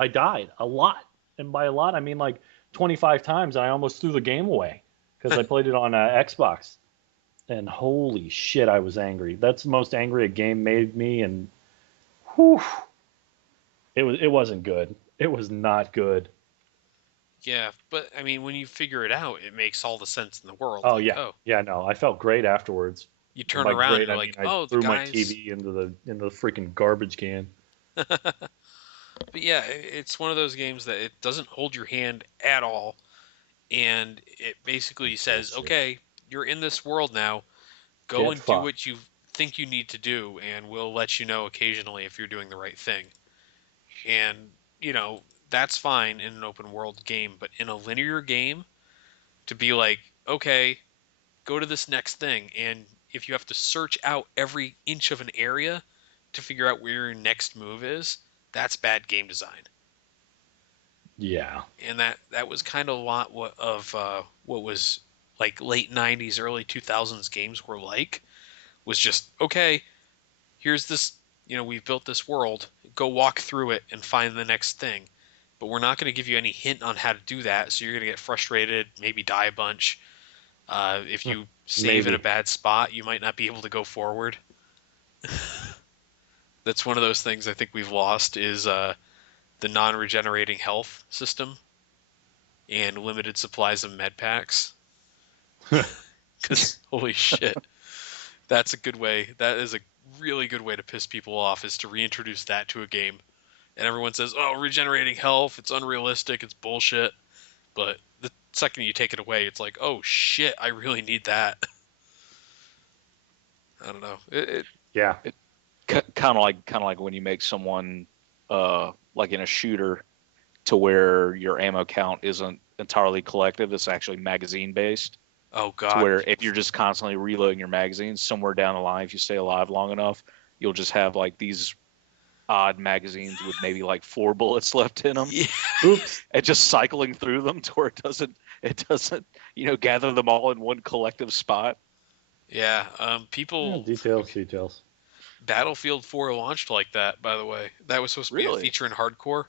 died a lot, and by a lot I mean like 25 times. I almost threw the game away because I played it on Xbox, and holy shit, I was angry. That's the most angry a game made me, and whew, it wasn't good. It was not good. yeah, but I mean, when you figure it out, it makes all the sense in the world. Oh Like, yeah, oh, yeah, no, I felt great afterwards. you And turn by around and great, you're I mean like, I oh, the threw my guys. TV into the freaking garbage can. But yeah, it's one of those games that it doesn't hold your hand at all, and it basically says, Bullshit. okay, you're in this world now. Go Get and do fucked. what you think you need to do, and we'll let you know occasionally if you're doing the right thing. And that's fine in an open world game, but in a linear game, to be like, okay, go to this next thing, and if you have to search out every inch of an area to figure out where your next move is, that's bad game design. Yeah. And that was kind of a lot of what was like late 90s early 2000s games were like, was just okay, here's this, we've built this world, go walk through it and find the next thing, but we're not going to give you any hint on how to do that, so you're going to get frustrated, maybe die a bunch. If Hmm. you save in a Maybe. bad spot, you might not be able to go forward. That's one of those things I think we've lost is the non-regenerating health system and limited supplies of med packs. Because holy shit, that's a good way. That is a really good way to piss people off, is to reintroduce that to a game. And everyone says, "Oh, regenerating health, it's unrealistic, it's bullshit." But the second you take it away, it's like, "Oh shit, I really need that." I don't know. Yeah. It kind of like when you make someone like in a shooter to where your ammo count isn't entirely collective, it's actually magazine based. Oh To god, where if you're just constantly reloading your magazines, somewhere down the line, if you stay alive long enough, you'll just have like these odd magazines with maybe like 4 bullets left in them, yeah, Oops. and just cycling through them to where it doesn't gather them all in one collective spot. yeah. Yeah, People, details, details. Battlefield 4 launched like that. By the way, that was supposed to be a Really? feature in hardcore.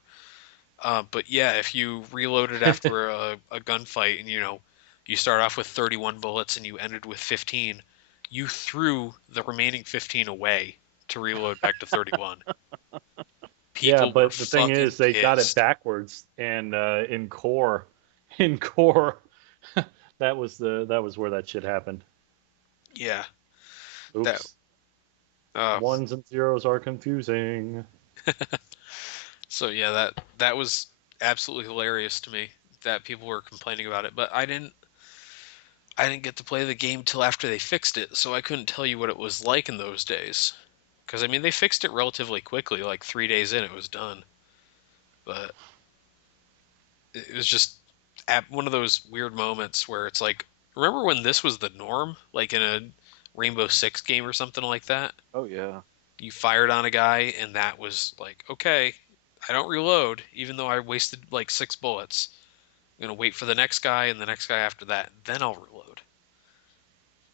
But yeah, if you reloaded after a gunfight and you start off with 31 bullets and you ended with 15, you threw the remaining 15 away to reload back to 31. Yeah, People were but the thing fucking is, they got it pissed. backwards, and in core, that was where that shit happened. Yeah, that Oops. uh Ones and zeros are confusing. so yeah, that was absolutely hilarious to me that people were complaining about it, but I didn't get to play the game till after they fixed it, so I couldn't tell you what it was like in those days. Because I mean, they fixed it relatively quickly, like 3 days in, it was done. But it was just at one of those weird moments where it's like, remember when this was the norm, like in a Rainbow Six game or something like that? Oh yeah. You fired on a guy, and that was like, okay, I don't reload, even though I wasted like 6 bullets. I'm gonna wait for the next guy and the next guy after that, then I'll reload.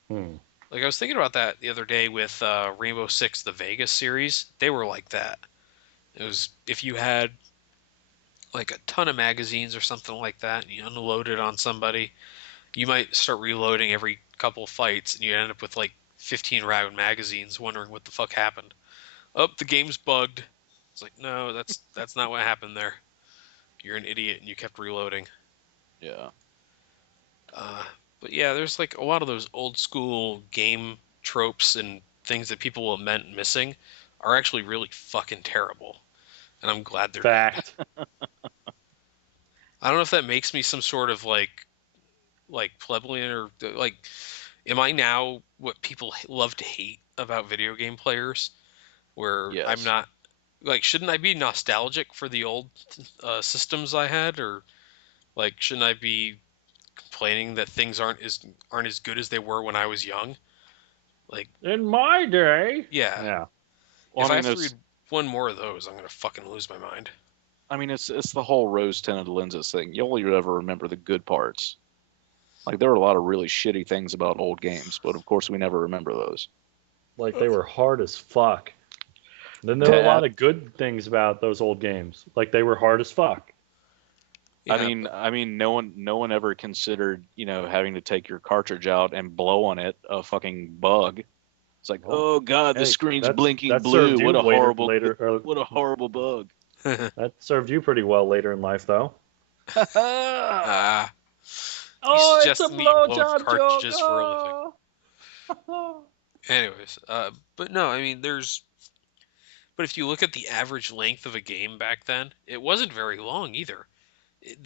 Hmm. Like I was thinking about that the other day with Rainbow Six, the Vegas series. They were like that. It was if you had like a ton of magazines or something like that, and you unload it on somebody, you might start reloading every couple fights, and you end up with like 15 round magazines, wondering what the fuck happened. Oh, the game's bugged. It's like, no, that's not what happened there. You're an idiot, and you kept reloading. Yeah. Uh, but yeah, there's like a lot of those old school game tropes and things that people lament missing are actually really fucking terrible, and I'm glad they're dead. Fact. I don't know if that makes me some sort of like plebeian or like am I now what people love to hate about video game players where I'm Yes. not like shouldn't I be nostalgic for the old systems I had or like shouldn't I be complaining that things aren't as good as they were when I was young? Like In my day. yeah, Yeah. Well, if I I mean, have to read one more of those, I'm gonna fucking lose my mind. it's the whole rose-tinted lenses thing. You only ever remember the good parts. Like there are a lot of really shitty things about old games, but of course we never remember those. Like they were hard as fuck. Then there were a That lot of good things about those old games. Like they were hard as fuck. Yeah, no one ever considered, having to take your cartridge out and blow on it a fucking bug. It's like, Well, oh god, the hey, screen's that's blinking that blue. served you later. What a horrible bug. That served you pretty well later in life, though. ah, he Oh, it's a suggests me blowing blowjob joke. cartridges for a living. Oh. Anyways, but no, I mean, but if you look at the average length of a game back then, it wasn't very long either. It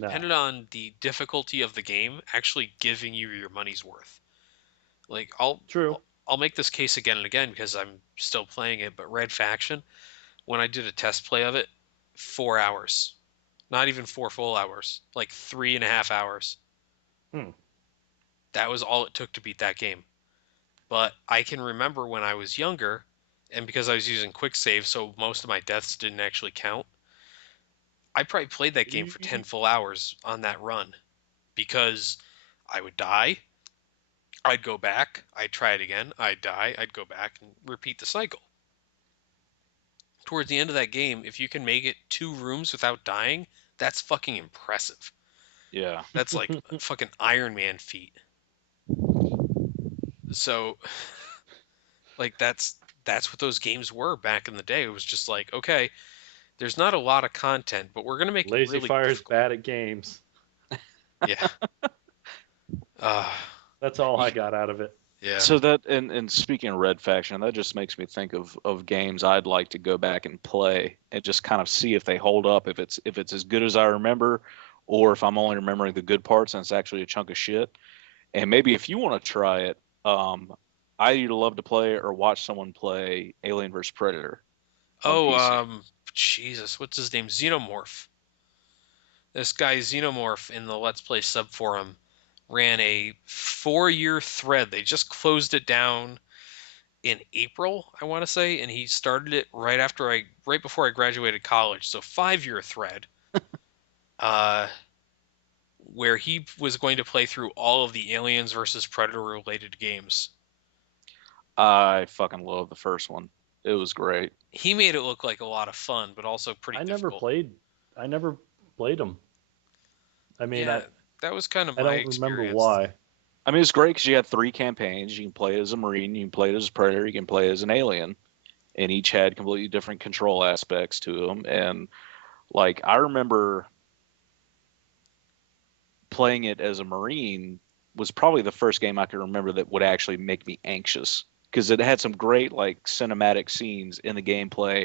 No, depended on the difficulty of the game actually giving you your money's worth. Like true. I'll make this case again and again because I'm still playing it, but Red Faction, when I did a test play of it, 4 hours. Not even 4 full hours. Like 3.5 hours. Hmm. That was all it took to beat that game. But I can remember when I was younger, and because I was using quick save, so most of my deaths didn't actually count. I probably played that game for 10 full hours on that run because I would die, I'd go back, I'd try it again, I'd die, I'd go back and repeat the cycle. Towards the end of that game, if you can make it 2 rooms without dying, that's fucking impressive. Yeah. That's like a fucking Iron Man feat. So, like that's what those games were back in the day. It was just like, okay, there's not a lot of content, but we're gonna make it Lazy really Fire is difficult. bad at games. Yeah. Uh, That's all I y- got out of it. yeah. So that and speaking of Red Faction, that just makes me think of games I'd like to go back and play and just kind of see if they hold up, if it's as good as I remember, or if I'm only remembering the good parts and it's actually a chunk of shit. And maybe if you want to try it, I either love to play or watch someone play Alien vs Predator on Oh, PC. Jesus, what's his name? Xenomorph. This guy Xenomorph in the Let's Play sub forum ran a 4 year thread. They just closed it down in April, I want to say, and he started it right before I graduated college. So 5 year thread, uh, where he was going to play through all of the Aliens versus Predator related games. I fucking love the first one. It was great. He made it look like a lot of fun, but also pretty I never difficult. played. I never played them. I mean, Yeah, that was kind of I my don't remember experience. why. I mean, it's great because you had 3 campaigns. You can play it as a Marine, you can play it as a Predator, you can play it as an Alien, and each had completely different control aspects to them. And like, I remember playing it as a Marine was probably the first game I could remember that would actually make me anxious because it had some great like cinematic scenes in the gameplay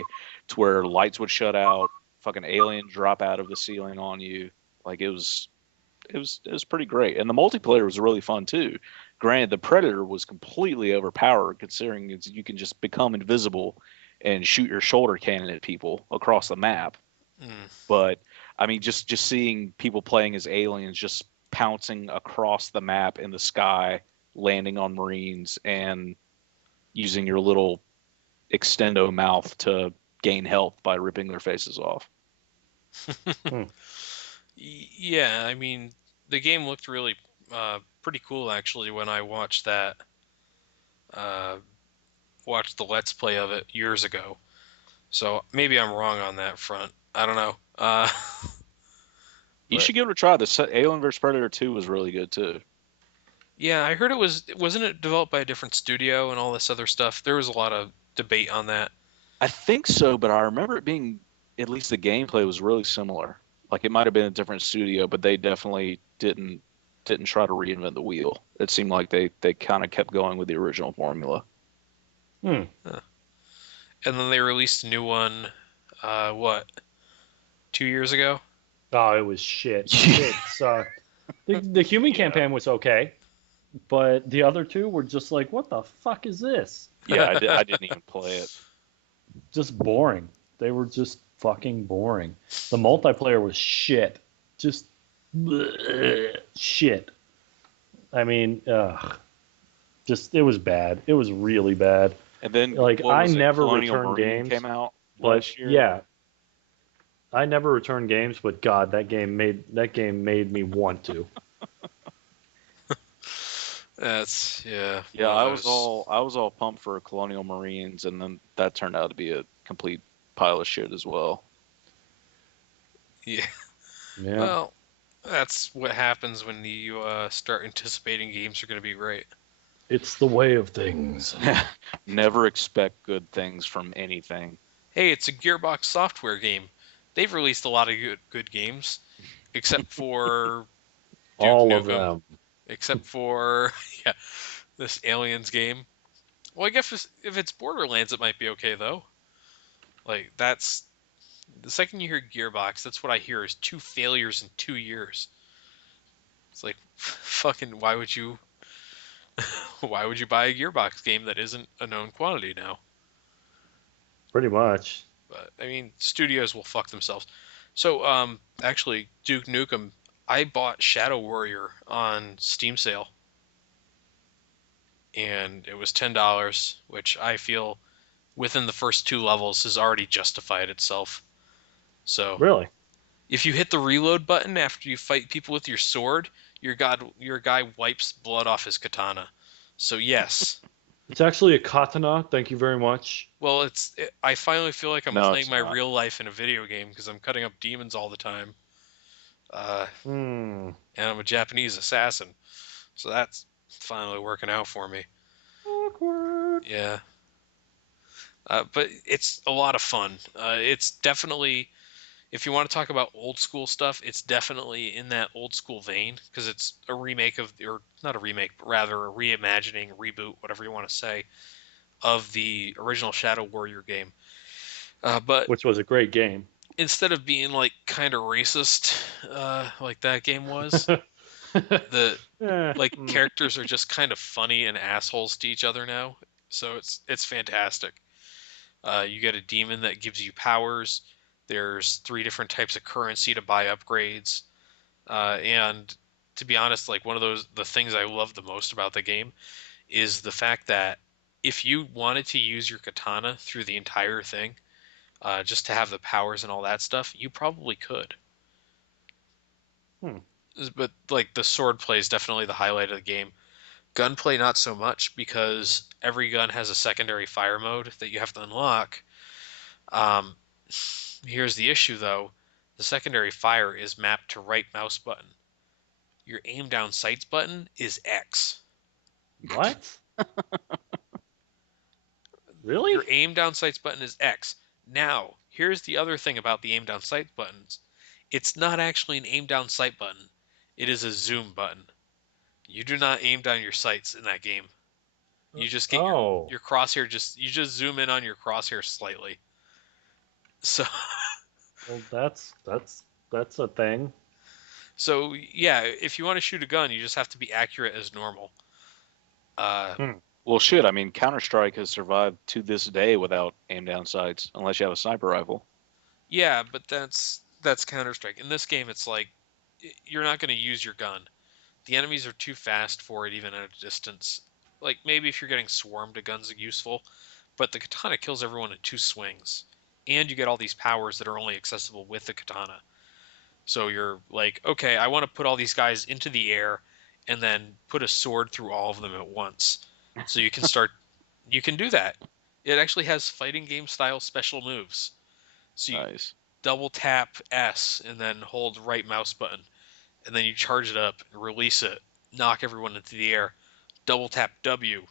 to where lights would shut out, fucking aliens drop out of the ceiling on you. Like it was pretty great, and the multiplayer was really fun too. Granted, the Predator was completely overpowered considering you can just become invisible and shoot your shoulder cannon at people across the map. Mm. But I mean, just seeing people playing as aliens, just pouncing across the map in the sky, landing on Marines, and using your little extendo mouth to gain health by ripping their faces off. Hmm. Yeah, I mean, the game looked really pretty cool actually when I watched that. Uh, watched the Let's Play of it years ago, so maybe I'm wrong on that front. I don't know. You But should give it a try. Alien vs Predator 2 was really good too. yeah, I heard wasn't it developed by a different studio and all this other stuff. There was a lot of debate on that. I think so, but I remember it being at least the gameplay was really similar. Like it might have been a different studio, but they definitely didn't try to reinvent the wheel. It seemed like they kind of kept going with the original formula. Hmm. Huh. And then they released a new one. What? 2 years ago? Oh, it was shit. It sucked. The human Yeah. campaign was okay, but the other two were just like, what the fuck is this? Yeah, I didn't even play it. Just boring. They were just fucking boring. The multiplayer was shit. Just bleh, shit. I mean, just it was bad. It was really bad. And then Like what I was it? never Colonial return Marine games, came out but last year. yeah, I never return games. But God, that game made me want to. That's yeah. Yeah, One I of was those. all pumped for Colonial Marines, and then that turned out to be a complete pile of shit as well. Yeah. Yeah. Well, that's what happens when you start anticipating games are going to be great. It's the way of things. Never expect good things from anything. Hey, it's a Gearbox software game. They've released a lot of good games, except for Duke All of Nukem, them. except for yeah, this Aliens game. Well, I guess if it's Borderlands, it might be okay though. Like that's the second you hear Gearbox, that's what I hear is two failures in 2 years. It's like fucking why would you buy a Gearbox game that isn't a known quantity now? Pretty much. But I mean, studios will fuck themselves. So, actually, Duke Nukem, I bought Shadow Warrior on Steam sale, and it was $10, which I feel within the first two levels has already justified itself. So, Really. if you hit the reload button after you fight people with your sword, your guy wipes blood off his katana. So yes. It's actually a katana. Thank you very much. Well, I finally feel like I'm No, playing it's my not. real life in a video game because I'm cutting up demons all the time. Uh, Hmm. and I'm a Japanese assassin. So that's finally working out for me. Awkward. Yeah. But it's a lot of fun. It's definitely, if you want to talk about old school stuff, it's definitely in that old school vein because it's a remake or not a remake, but rather a reimagining, reboot, whatever you want to say, of the original Shadow Warrior game. But Which was a great game. instead of being like kind of racist, like that game was, the like Hmm. characters are just kind of funny and assholes to each other now. So it's fantastic. You get a demon that gives you powers. There's three different types of currency to buy upgrades. And to be honest, like one of the things I love the most about the game is the fact that if you wanted to use your katana through the entire thing, just to have the powers and all that stuff, you probably could. Hmm. But like the sword play is definitely the highlight of the game. Gunplay not so much because every gun has a secondary fire mode that you have to unlock. Um, Here's the issue though: the secondary fire is mapped to right mouse button. Your aim down sights button is X. What? Your Really? aim down sights button is X. Now, here's the other thing about the aim down sight buttons. It's not actually an aim down sight button. It is a zoom button. You do not aim down your sights in that game. You just get Oh. your crosshair you just zoom in on your crosshair slightly. So Well, that's a thing. so yeah, if you want to shoot a gun, you just have to be accurate as normal. Uh Hmm. Well, shit. I mean, Counter Strike has survived to this day without aim down sights, unless you have a sniper rifle. yeah, but that's Counter-Strike. In this game it's like you're not going to use your gun. The enemies are too fast for it even at a distance. Like maybe if you're getting swarmed, a gun's useful, but the katana kills everyone in two swings. And you get all these powers that are only accessible with the katana. So you're like, okay, I want to put all these guys into the air and then put a sword through all of them at once. So you can start You can do that. It actually has fighting game style special moves. So you Nice. double tap S and then hold right mouse button, and then you charge it up and release it, knock everyone into the air. Double tap W,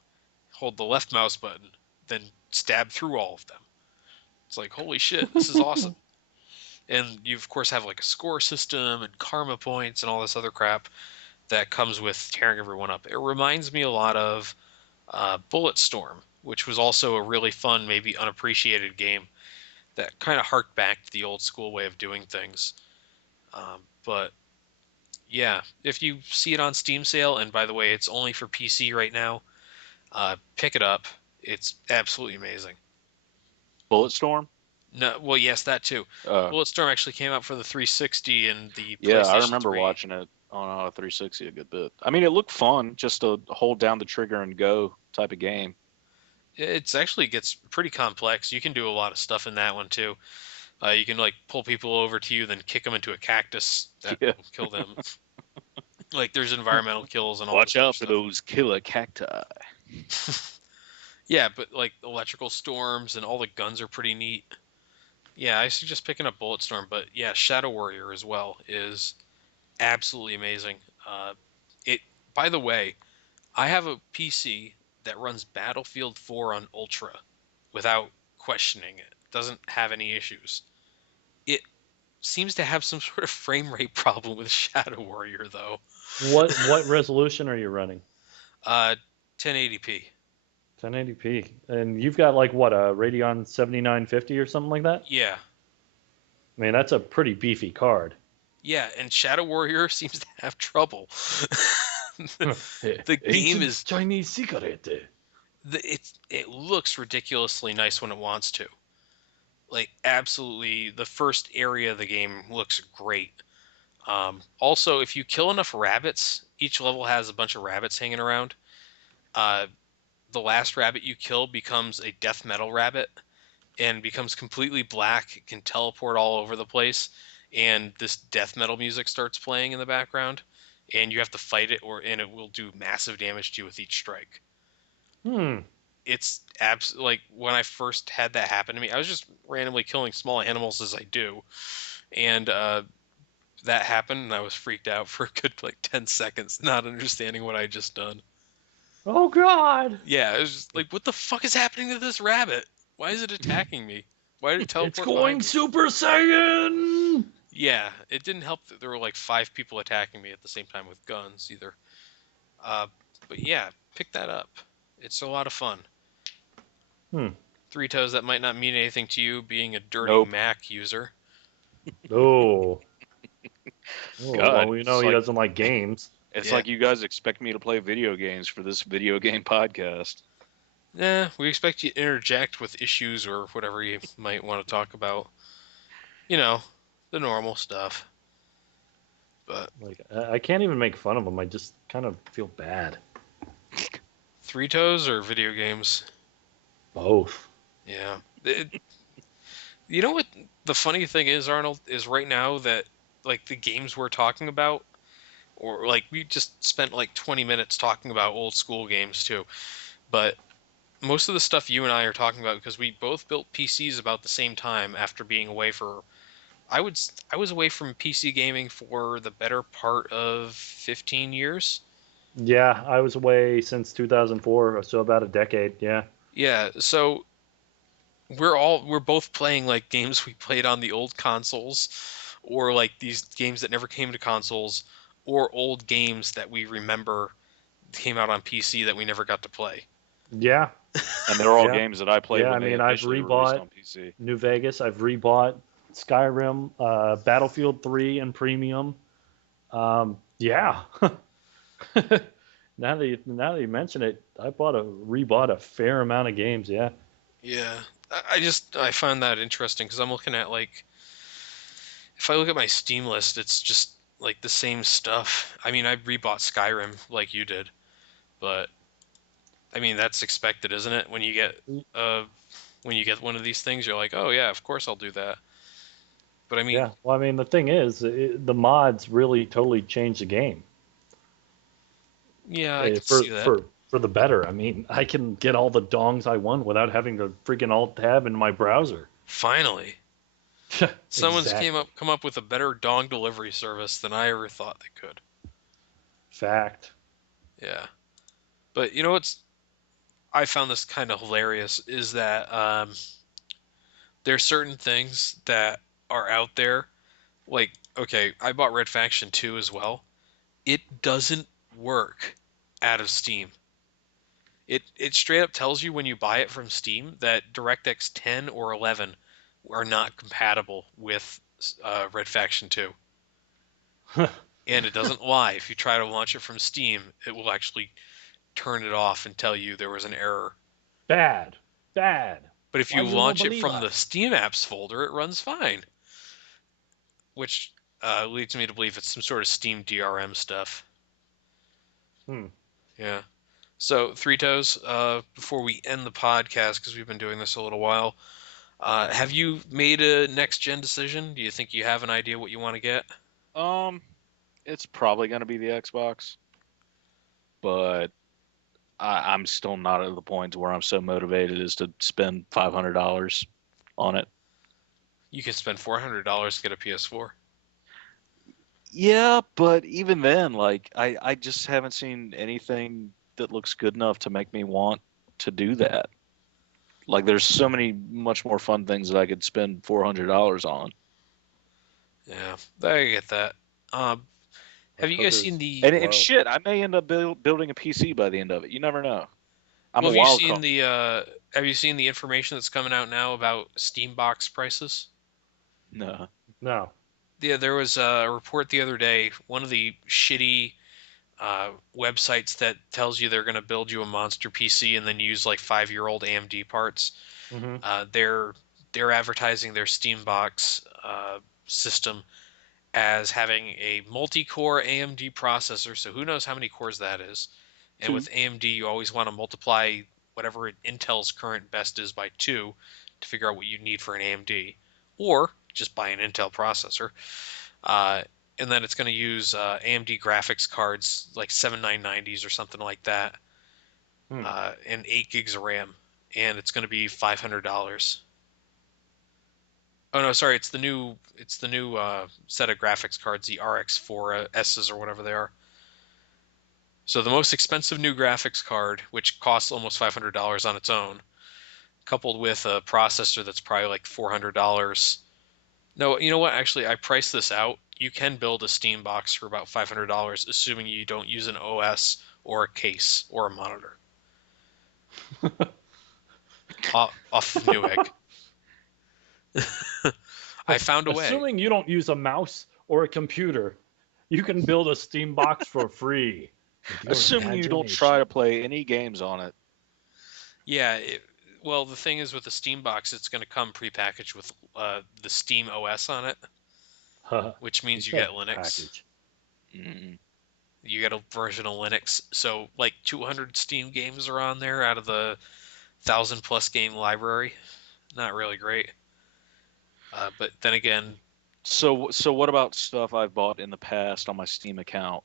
hold the left mouse button, then stab through all of them. It's like, holy shit, this is awesome. And you of course have like a score system and karma points and all this other crap that comes with tearing everyone up. It reminds me a lot of Bulletstorm, which was also a really fun, maybe unappreciated game that kind of harked back to the old school way of doing things. But yeah, if you see it on Steam sale, and by the way, it's only for PC right now, pick it up. It's absolutely amazing. Bulletstorm. No, well, yes, that too. Uh, Bulletstorm actually came out for the 360 and the yeah, I PlayStation remember 3. watching it on 360 a good bit. I mean, it looked fun, just to hold down the trigger and go type of game. It's actually gets pretty complex. You can do a lot of stuff in that one too. You can like pull people over to you, then kick them into a cactus that Yeah. will kill them. Like there's environmental kills and all. Watch this other out for stuff. those killer cacti. Yeah, but like electrical storms and all the guns are pretty neat. Yeah, I suggest picking up Bulletstorm, but yeah, Shadow Warrior as well is absolutely amazing. It, by the way, I have a PC that runs Battlefield 4 on Ultra without questioning it. Doesn't have any issues. It seems to have some sort of frame rate problem with Shadow Warrior though. What resolution are you running? 1080p. 1080p. And you've got like what, a Radeon 7950 or something like that? Yeah. I mean, that's a pretty beefy card. Yeah, and Shadow Warrior seems to have trouble. The game Ancient is Chinese cigarette. it looks ridiculously nice when it wants to. Like absolutely, the first area of the game looks great. Also, if you kill enough rabbits, each level has a bunch of rabbits hanging around. Uh, the last rabbit you kill becomes a death metal rabbit and becomes completely black. It can teleport all over the place, and this death metal music starts playing in the background, and you have to fight it, and it will do massive damage to you with each strike. Hmm. It's like when I first had that happen to me, I was just randomly killing small animals as I do, and that happened, and I was freaked out for a good like 10 seconds, not understanding what I had just done. Oh God! Yeah, it was just like, what the fuck is happening to this rabbit? Why is it attacking me? Why did it teleport It's behind going me? Super Saiyan! Yeah, it didn't help that there were like 5 people attacking me at the same time with guns either. But yeah, pick that up. It's a lot of fun. Hmm. Three Toes, that might not mean anything to you, being a dirty Nope. Mac user. Oh. Oh, God, well, we know it's he like- doesn't like games. It's Yeah. like you guys expect me to play video games for this video game podcast. We expect you to interject with issues or whatever you might want to talk about. You know, the normal stuff. But Like, I can't even make fun of him. I just kind of feel bad. Three Toes or video games? Both. Yeah. You know what the funny thing is, Arnold, is right now that like the games we're talking about, or like we just spent like 20 minutes talking about old school games too, but most of the stuff you and I are talking about, because we both built PCs about the same time after being away for I was away from PC gaming for the better part of 15 years. Yeah, I was away since 2004, so about a decade. Yeah. Yeah, so we're both playing like games we played on the old consoles, or like these games that never came to consoles, or old games that we remember came out on PC that we never got to play. Yeah. And they're all Yeah. games that I played Yeah, when I they mean, I've initially released rebought on PC. New Vegas. I've rebought Skyrim, Battlefield 3 and Premium. Yeah. Now that you mention it, I rebought a fair amount of games. Yeah. Yeah, I find that interesting because I'm looking at like if I look at my Steam list, it's just like the same stuff. I mean, I rebought Skyrim like you did, but I mean that's expected, isn't it? When you get one of these things, you're like, oh yeah, of course I'll do that. But I mean, Yeah. Well, I mean, the thing is, the mods really totally changed the game. yeah, I can for see that. For the better. I mean, I can get all the dongs I want without having to freaking alt tab in my browser. Finally, someone's Exactly. come up with a better dong delivery service than I ever thought they could. Fact. Yeah, but you know what's I found this kind of hilarious is that there's certain things that are out there. Like, okay, I bought Red Faction 2 as well. It doesn't work out of Steam. It straight up tells you when you buy it from Steam that DirectX 10 or 11 are not compatible with Red Faction 2. And it doesn't lie. If you try to launch it from Steam, it will actually turn it off and tell you there was an error. Bad. Bad. But if Why you you no launch it believe from the us? Steam apps folder, it runs fine. Which leads me to believe it's some sort of Steam DRM stuff. Hmm. Yeah. So, Three Toes, before we end the podcast, because we've been doing this a little while, have you made a next gen decision? Do you think you have an idea what you want to get? Um, it's probably going to be the Xbox, but I'm still not at the point where I'm so motivated as to spend $500 on it. You can spend $400 to get a PS4. Yeah, but even then, like I just haven't seen anything that looks good enough to make me want to do that. Like there's so many much more fun things that I could spend $400 on. Yeah, I get that. Um, Like have you guys hookers. seen the And Whoa. shit, I may end up building a PC by the end of it. You never know. I'm Well, a have you wild seen card. the have you seen the information that's coming out now about Steam box prices? No. No. Yeah, there was a report the other day. One of the shitty websites that tells you they're going to build you a monster PC and then use like 5-year-old AMD parts. Mm-hmm. They're advertising their Steambox system as having a multi-core AMD processor. So who knows how many cores that is? And with Two. AMD, you always want to multiply whatever Intel's current best is by 2 to figure out what you need for an AMD, or just buy an Intel processor. Uh, and then it's going to use AMD graphics cards like 7990s or something like that, Hmm. and 8 gigs of RAM, and it's going to be $500. Oh no, sorry, it's the new set of graphics cards, the RX4 S's or whatever they are. So the most expensive new graphics card, which costs almost $500 on its own, coupled with a processor that's probably like $400. No, you know what? Actually, I priced this out. You can build a Steam box for about $500, assuming you don't use an OS or a case or a monitor. Off of Newegg. I found a way. Assuming you don't use a mouse or a computer, you can build a Steam box for free. With your Assuming you don't try imagination. to play any games on it. Yeah, well, the thing is with the Steam box, it's going to come prepackaged with the Steam OS on it, which means you get Linux. Package. Mm. You get a version of Linux. So like 200 Steam games are on there out of the 1,000+ game library. Not really great. But then again, So what about stuff I've bought in the past on my Steam account?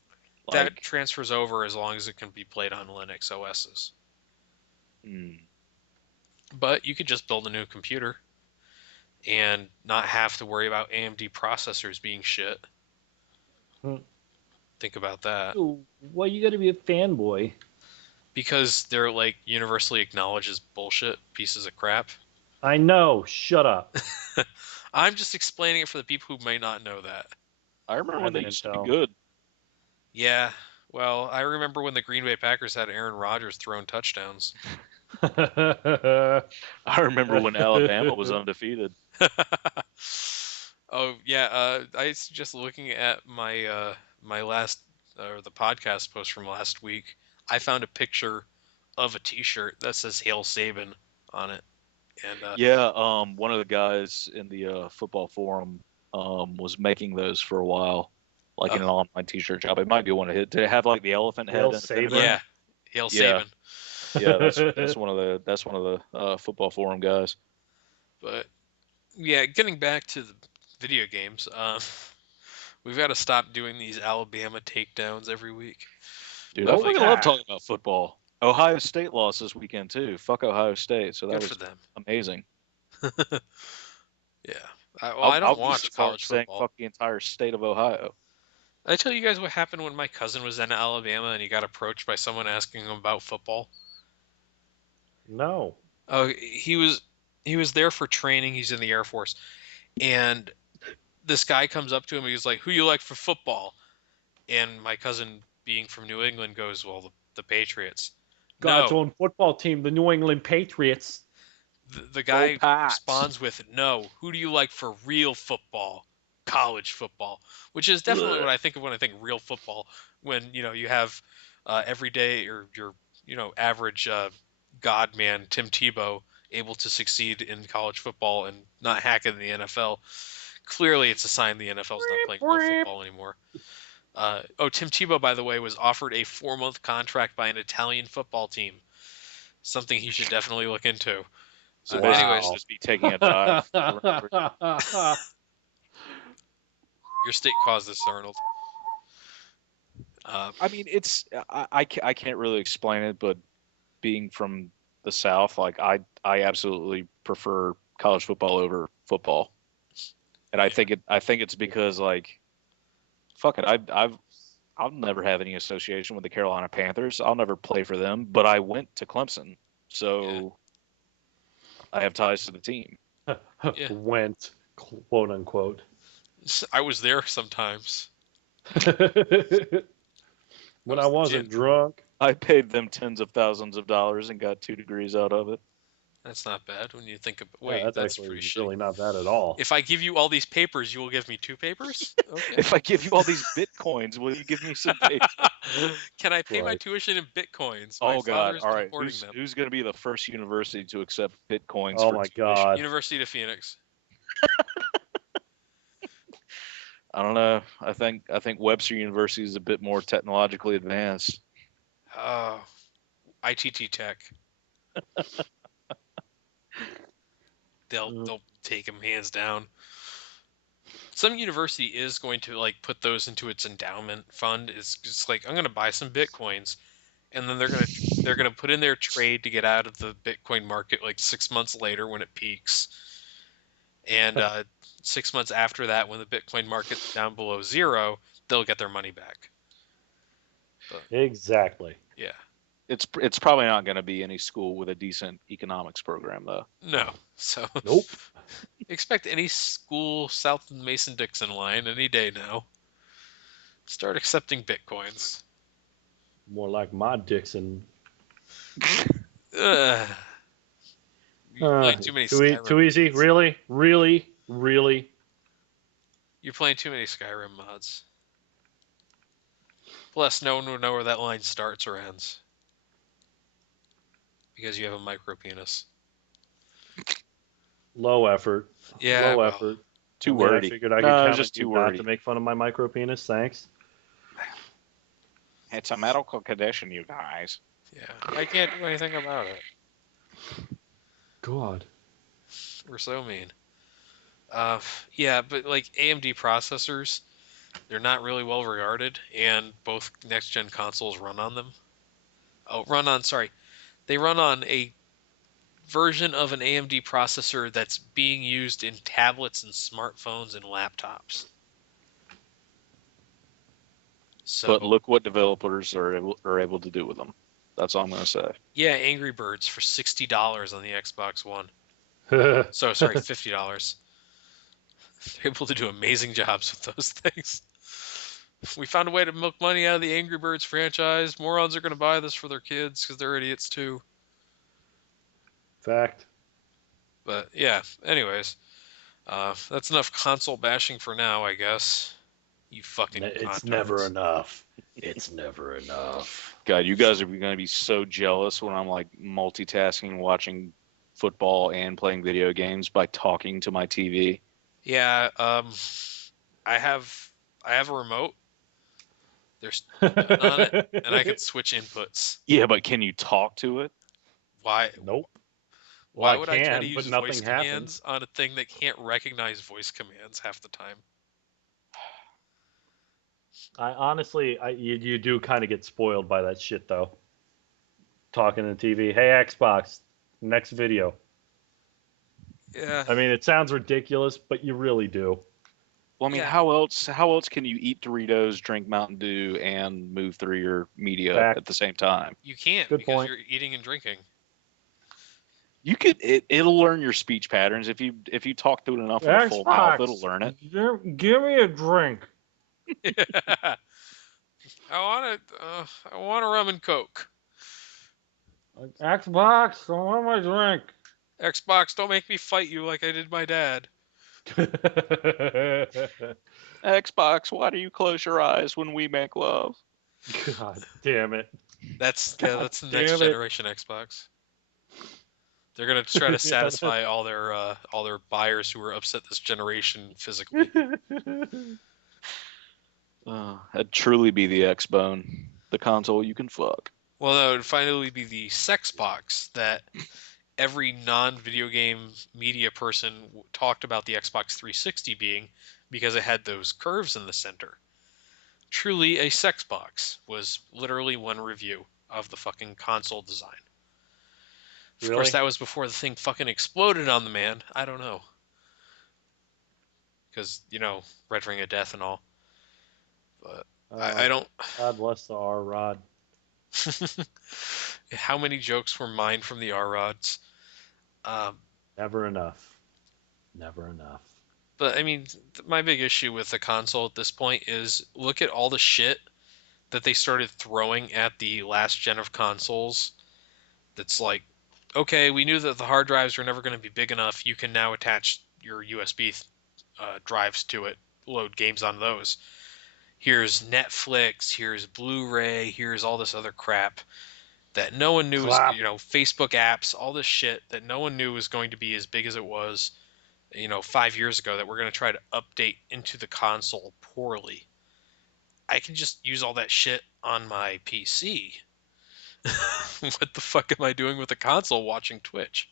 that Like, transfers over as long as it can be played on Linux OSs. mm, But you could just build a new computer and not have to worry about AMD processors being shit. Hmm. Think about that. Ooh, why you gotta be a fanboy? Because they're like universally acknowledged as bullshit pieces of crap. I know. Shut up. I'm just explaining it for the people who may not know that. I remember I when they have an used to be Intel. good. Yeah, well, I remember when the Green Bay Packers had Aaron Rodgers throwing touchdowns. I remember when Alabama was undefeated. Oh yeah, I was just looking at my last or the podcast post from last week. I found a picture of a T-shirt that says "Hail Saban" on it, and Yeah, one of the guys in the football forum was making those for a while, like in an online T-shirt shop. It might be one of his. Did it have like the elephant head Hail in the Saban? pentagram? yeah, "Hail Yeah, Saban." yeah. That's one of the football forum guys. But yeah, getting back to the video games, we've got to stop doing these Alabama takedowns every week. Dude, I Roll Like, fucking love Tide. talking about football. Ohio State lost this weekend too. Fuck Ohio State. So that Good for was them. amazing. Yeah. Well, I I'll don't go watch so far as college saying football. fuck the entire state of Ohio. Did I tell you guys what happened when my cousin was in Alabama and he got approached by someone asking him about football? No. Oh, he was there for training. He's in the Air Force, and this guy comes up to him. He's like, "Who you like for football?" And my cousin, being from New England, goes, "Well, the Patriots." God's No, own football team, the New England Patriots. the Go guy Pats. responds with, "No, who do you like for real football? College football," which is definitely what I think of when I think real football. When you have everyday or your average God man Tim Tebow able to succeed in college football and not hack it in the NFL. Clearly, it's a sign the NFL's not playing real football anymore. Tim Tebow, by the way, was offered a 4-month contract by an Italian football team. Something he should definitely look into. So Wow. basically, Anyways, just be taking a dive. your state caused this, Arnold. I mean, I can't really explain it, but being from the South, like I absolutely prefer college football over football, and I think it's because like, fuck it, I'll never have any association with the Carolina Panthers. I'll never play for them, but I went to Clemson, so I have ties to the team. Yeah. Went, quote unquote. I was there sometimes. When I I was wasn't legit. drunk. I paid them tens of thousands of dollars and got 2 degrees out of it. That's not bad when you think of. Yeah, Wait, that's that's actually pretty shitty. really not bad at all. If I give you all these papers, you will give me 2 papers? Okay. If I give you all these bitcoins, will you give me some paper? Can I pay my Right. tuition in bitcoins? My Oh God! father's All right, importing them. who's going to be the first university to accept bitcoins Oh for my tuition? God. University of Phoenix. I don't know. I think Webster University is a bit more technologically advanced. Oh, ITT Tech. They'll take them hands down. Some university is going to like put those into its endowment fund. It's just like, I'm going to buy some bitcoins, and then they're gonna put in their trade to get out of the Bitcoin market like 6 months later when it peaks, and 6 months after that when the Bitcoin market's down below zero, they'll get their money back. But, Exactly. yeah. It's probably not going to be any school with a decent economics program though. No. So Nope. expect any school south of the Mason-Dixon line any day now. Start accepting bitcoins. More like my Dixon. Ugh. You're playing too many Skyrim. Too easy? mods. Really? Really? Really? You're playing too many Skyrim mods. Plus, no one will know where that line starts or ends. Because you have a micro penis. Low effort. Yeah, Low well, effort. Too I mean, wordy. I figured I could No, count it's just on you too not wordy. to make fun of my micro penis. Thanks. It's a medical condition, you guys. yeah. I can't do anything about it. God. We're so mean. Yeah, but like AMD processors, they're not really well regarded, and both next-gen consoles run on them. They run on a version of an AMD processor that's being used in tablets and smartphones and laptops. So, But look what developers are able to do with them. That's all I'm going to say. yeah, Angry Birds for $60 on the Xbox One. So, sorry, $50. They're able to do amazing jobs with those things. We found a way to milk money out of the Angry Birds franchise. Morons are going to buy this for their kids because they're idiots too. Fact. But yeah, anyways, that's enough console bashing for now, I guess. You fucking It's contards. never enough. It's never enough. God, you guys are going to be so jealous when I'm like multitasking, watching football and playing video games by talking to my TV. Yeah, I have a remote. There's a button on it, and I can switch inputs. Yeah, but can you talk to it? Why? Nope. Why Well, would I I try can, to use but nothing voice happens. commands on a thing that can't recognize voice commands half the time? I honestly, you do kind of get spoiled by that shit, though. talking to the TV. Hey, Xbox, next video. Yeah. I mean, it sounds ridiculous, but you really do. Well, I mean, Yeah. how else can you eat Doritos, drink Mountain Dew, and move through your media Fact. at the same time? You can't Good because point. you're eating and drinking. You could it'll learn your speech patterns if you talk through it enough with a full mouth. It'll learn it. Give me a drink. I want a rum and coke. Xbox, I want my drink. Xbox, don't make me fight you like I did my dad. Xbox, why do you close your eyes when we make love? God damn it. That's God the next damn it. generation Xbox. They're gonna try to Yeah, satisfy all their buyers who were upset this generation physically. That'd truly be the X-Bone, the console you can fuck. Well, that would finally be the sex box that every non-video game media person talked about the Xbox 360 being, because it had those curves in the center. Truly a sex box was literally one review of the fucking console design. Of Really? course, that was before the thing fucking exploded on the man. I don't know. Because, Red Ring of Death and all. But I don't... God bless the R Rod. How many jokes were mined from the R-Rods? Never enough. Never enough. But, I mean, my big issue with the console at this point is look at all the shit that they started throwing at the last gen of consoles. That's like, okay, we knew that the hard drives were never going to be big enough. You can now attach your USB drives to it, load games on those. Here's Netflix, here's Blu-ray, here's all this other crap that no one knew was, Facebook apps, all this shit that no one knew was going to be as big as it was, 5 years ago, that we're going to try to update into the console poorly. I can just use all that shit on my PC. What the fuck am I doing with the console watching Twitch?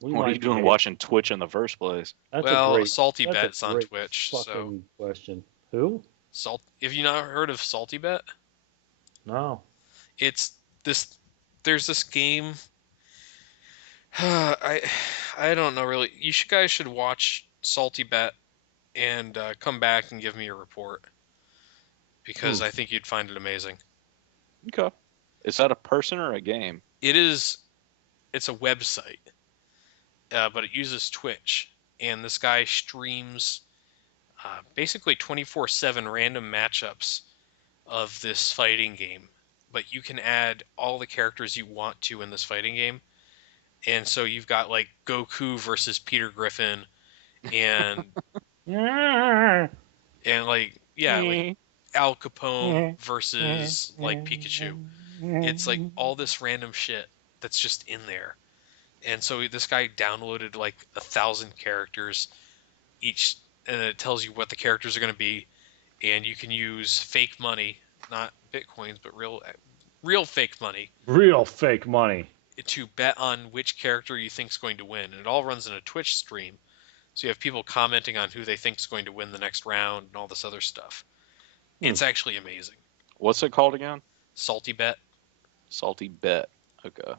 What are you doing watching Twitch in the first place? Salty Bet's on Twitch. Fucking question. Who? Have you not heard of Salty Bet? No. It's this. There's this game. I don't know really. You guys should watch Salty Bet and come back and give me a report, because I think you'd find it amazing. Okay. Is that a person or a game? It is. It's a website, but it uses Twitch, and this guy streams basically 24/7 random matchups of this fighting game. But you can add all the characters you want to in this fighting game. And so you've got like Goku versus Peter Griffin and like Al Capone versus like Pikachu. It's like all this random shit that's just in there. And so this guy downloaded like 1,000 characters each, and it tells you what the characters are going to be, and you can use fake money, not bitcoins, but real fake money. Real fake money. To bet on which character you think is going to win. And it all runs in a Twitch stream. So you have people commenting on who they think is going to win the next round and all this other stuff. It's actually amazing. What's it called again? Salty Bet. Salty Bet. Okay.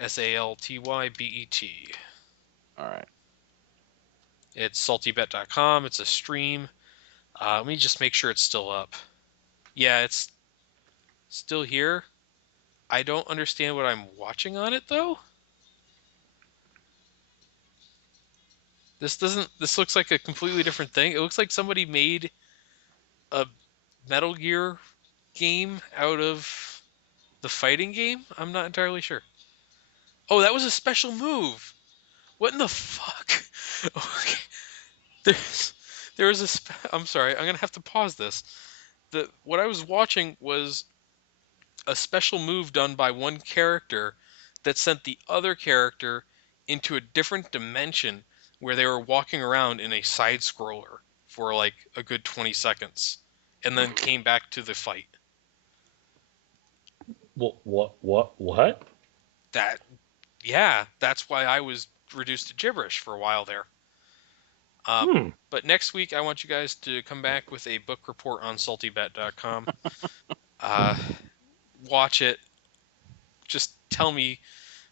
SALTYBET. All right. It's saltybet.com. It's a stream. Let me just make sure it's still up. Yeah, it's still here. I don't understand what I'm watching on it, though. This looks like a completely different thing. It looks like somebody made a Metal Gear game out of the fighting game. I'm not entirely sure. Oh, that was a special move. What in the fuck? Okay. There was a. I'm sorry. I'm gonna have to pause this. What I was watching was a special move done by one character that sent the other character into a different dimension where they were walking around in a side scroller for like a good 20 seconds and then came back to the fight. What? That's why I was reduced to gibberish for a while there. But next week I want you guys to come back with a book report on saltybet.com. Watch it. Just tell me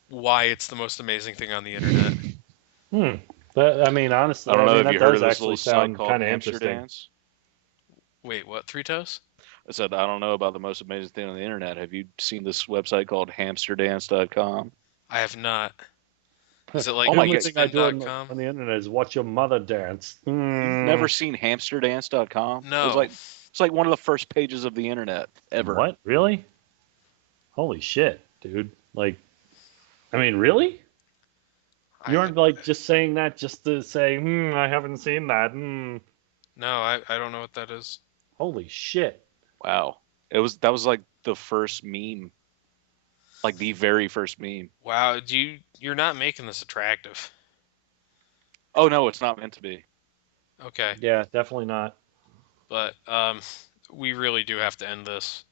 why it's the most amazing thing on the internet. But I mean, honestly, I don't know if that you heard does of this actually little site sound called kind of Hamster interesting. Dance. Wait, what? Three Toes? I said, I don't know about the most amazing thing on the internet. Have you seen this website called hamsterdance.com? I have not. Is it The like Oh my only God. thing I do spin.com? on the internet is watch your mother dance. You've never seen hamsterdance.com? No. It's like one of the first pages of the internet ever. What? Really? Holy shit, dude. Like, I mean, really? You I aren't like just saying that just to say, I haven't seen that. no, I don't know what that is. Holy shit. Wow. That was like the first meme. Like the very first meme. Wow, you're not making this attractive. Oh no, it's not meant to be. Okay. Yeah, definitely not. But we really do have to end this.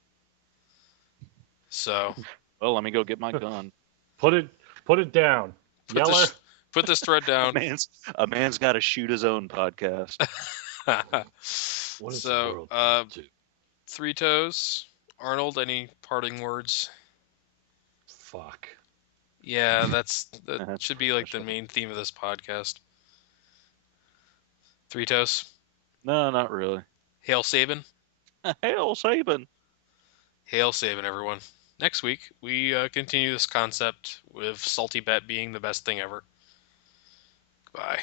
So Well, let me go get my gun. Put it down. put Yeller. this put this thread down. A man's got to shoot his own podcast. What is the So world come to? Three Toes, Arnold, any parting words? Fuck. Yeah, that That's should be like the professional. main theme of this podcast. Three Toes, No, not really. hail Saban, Hail Saban. hail Saban, everyone. Next week we continue this concept with Salty Bet being the best thing ever. Goodbye.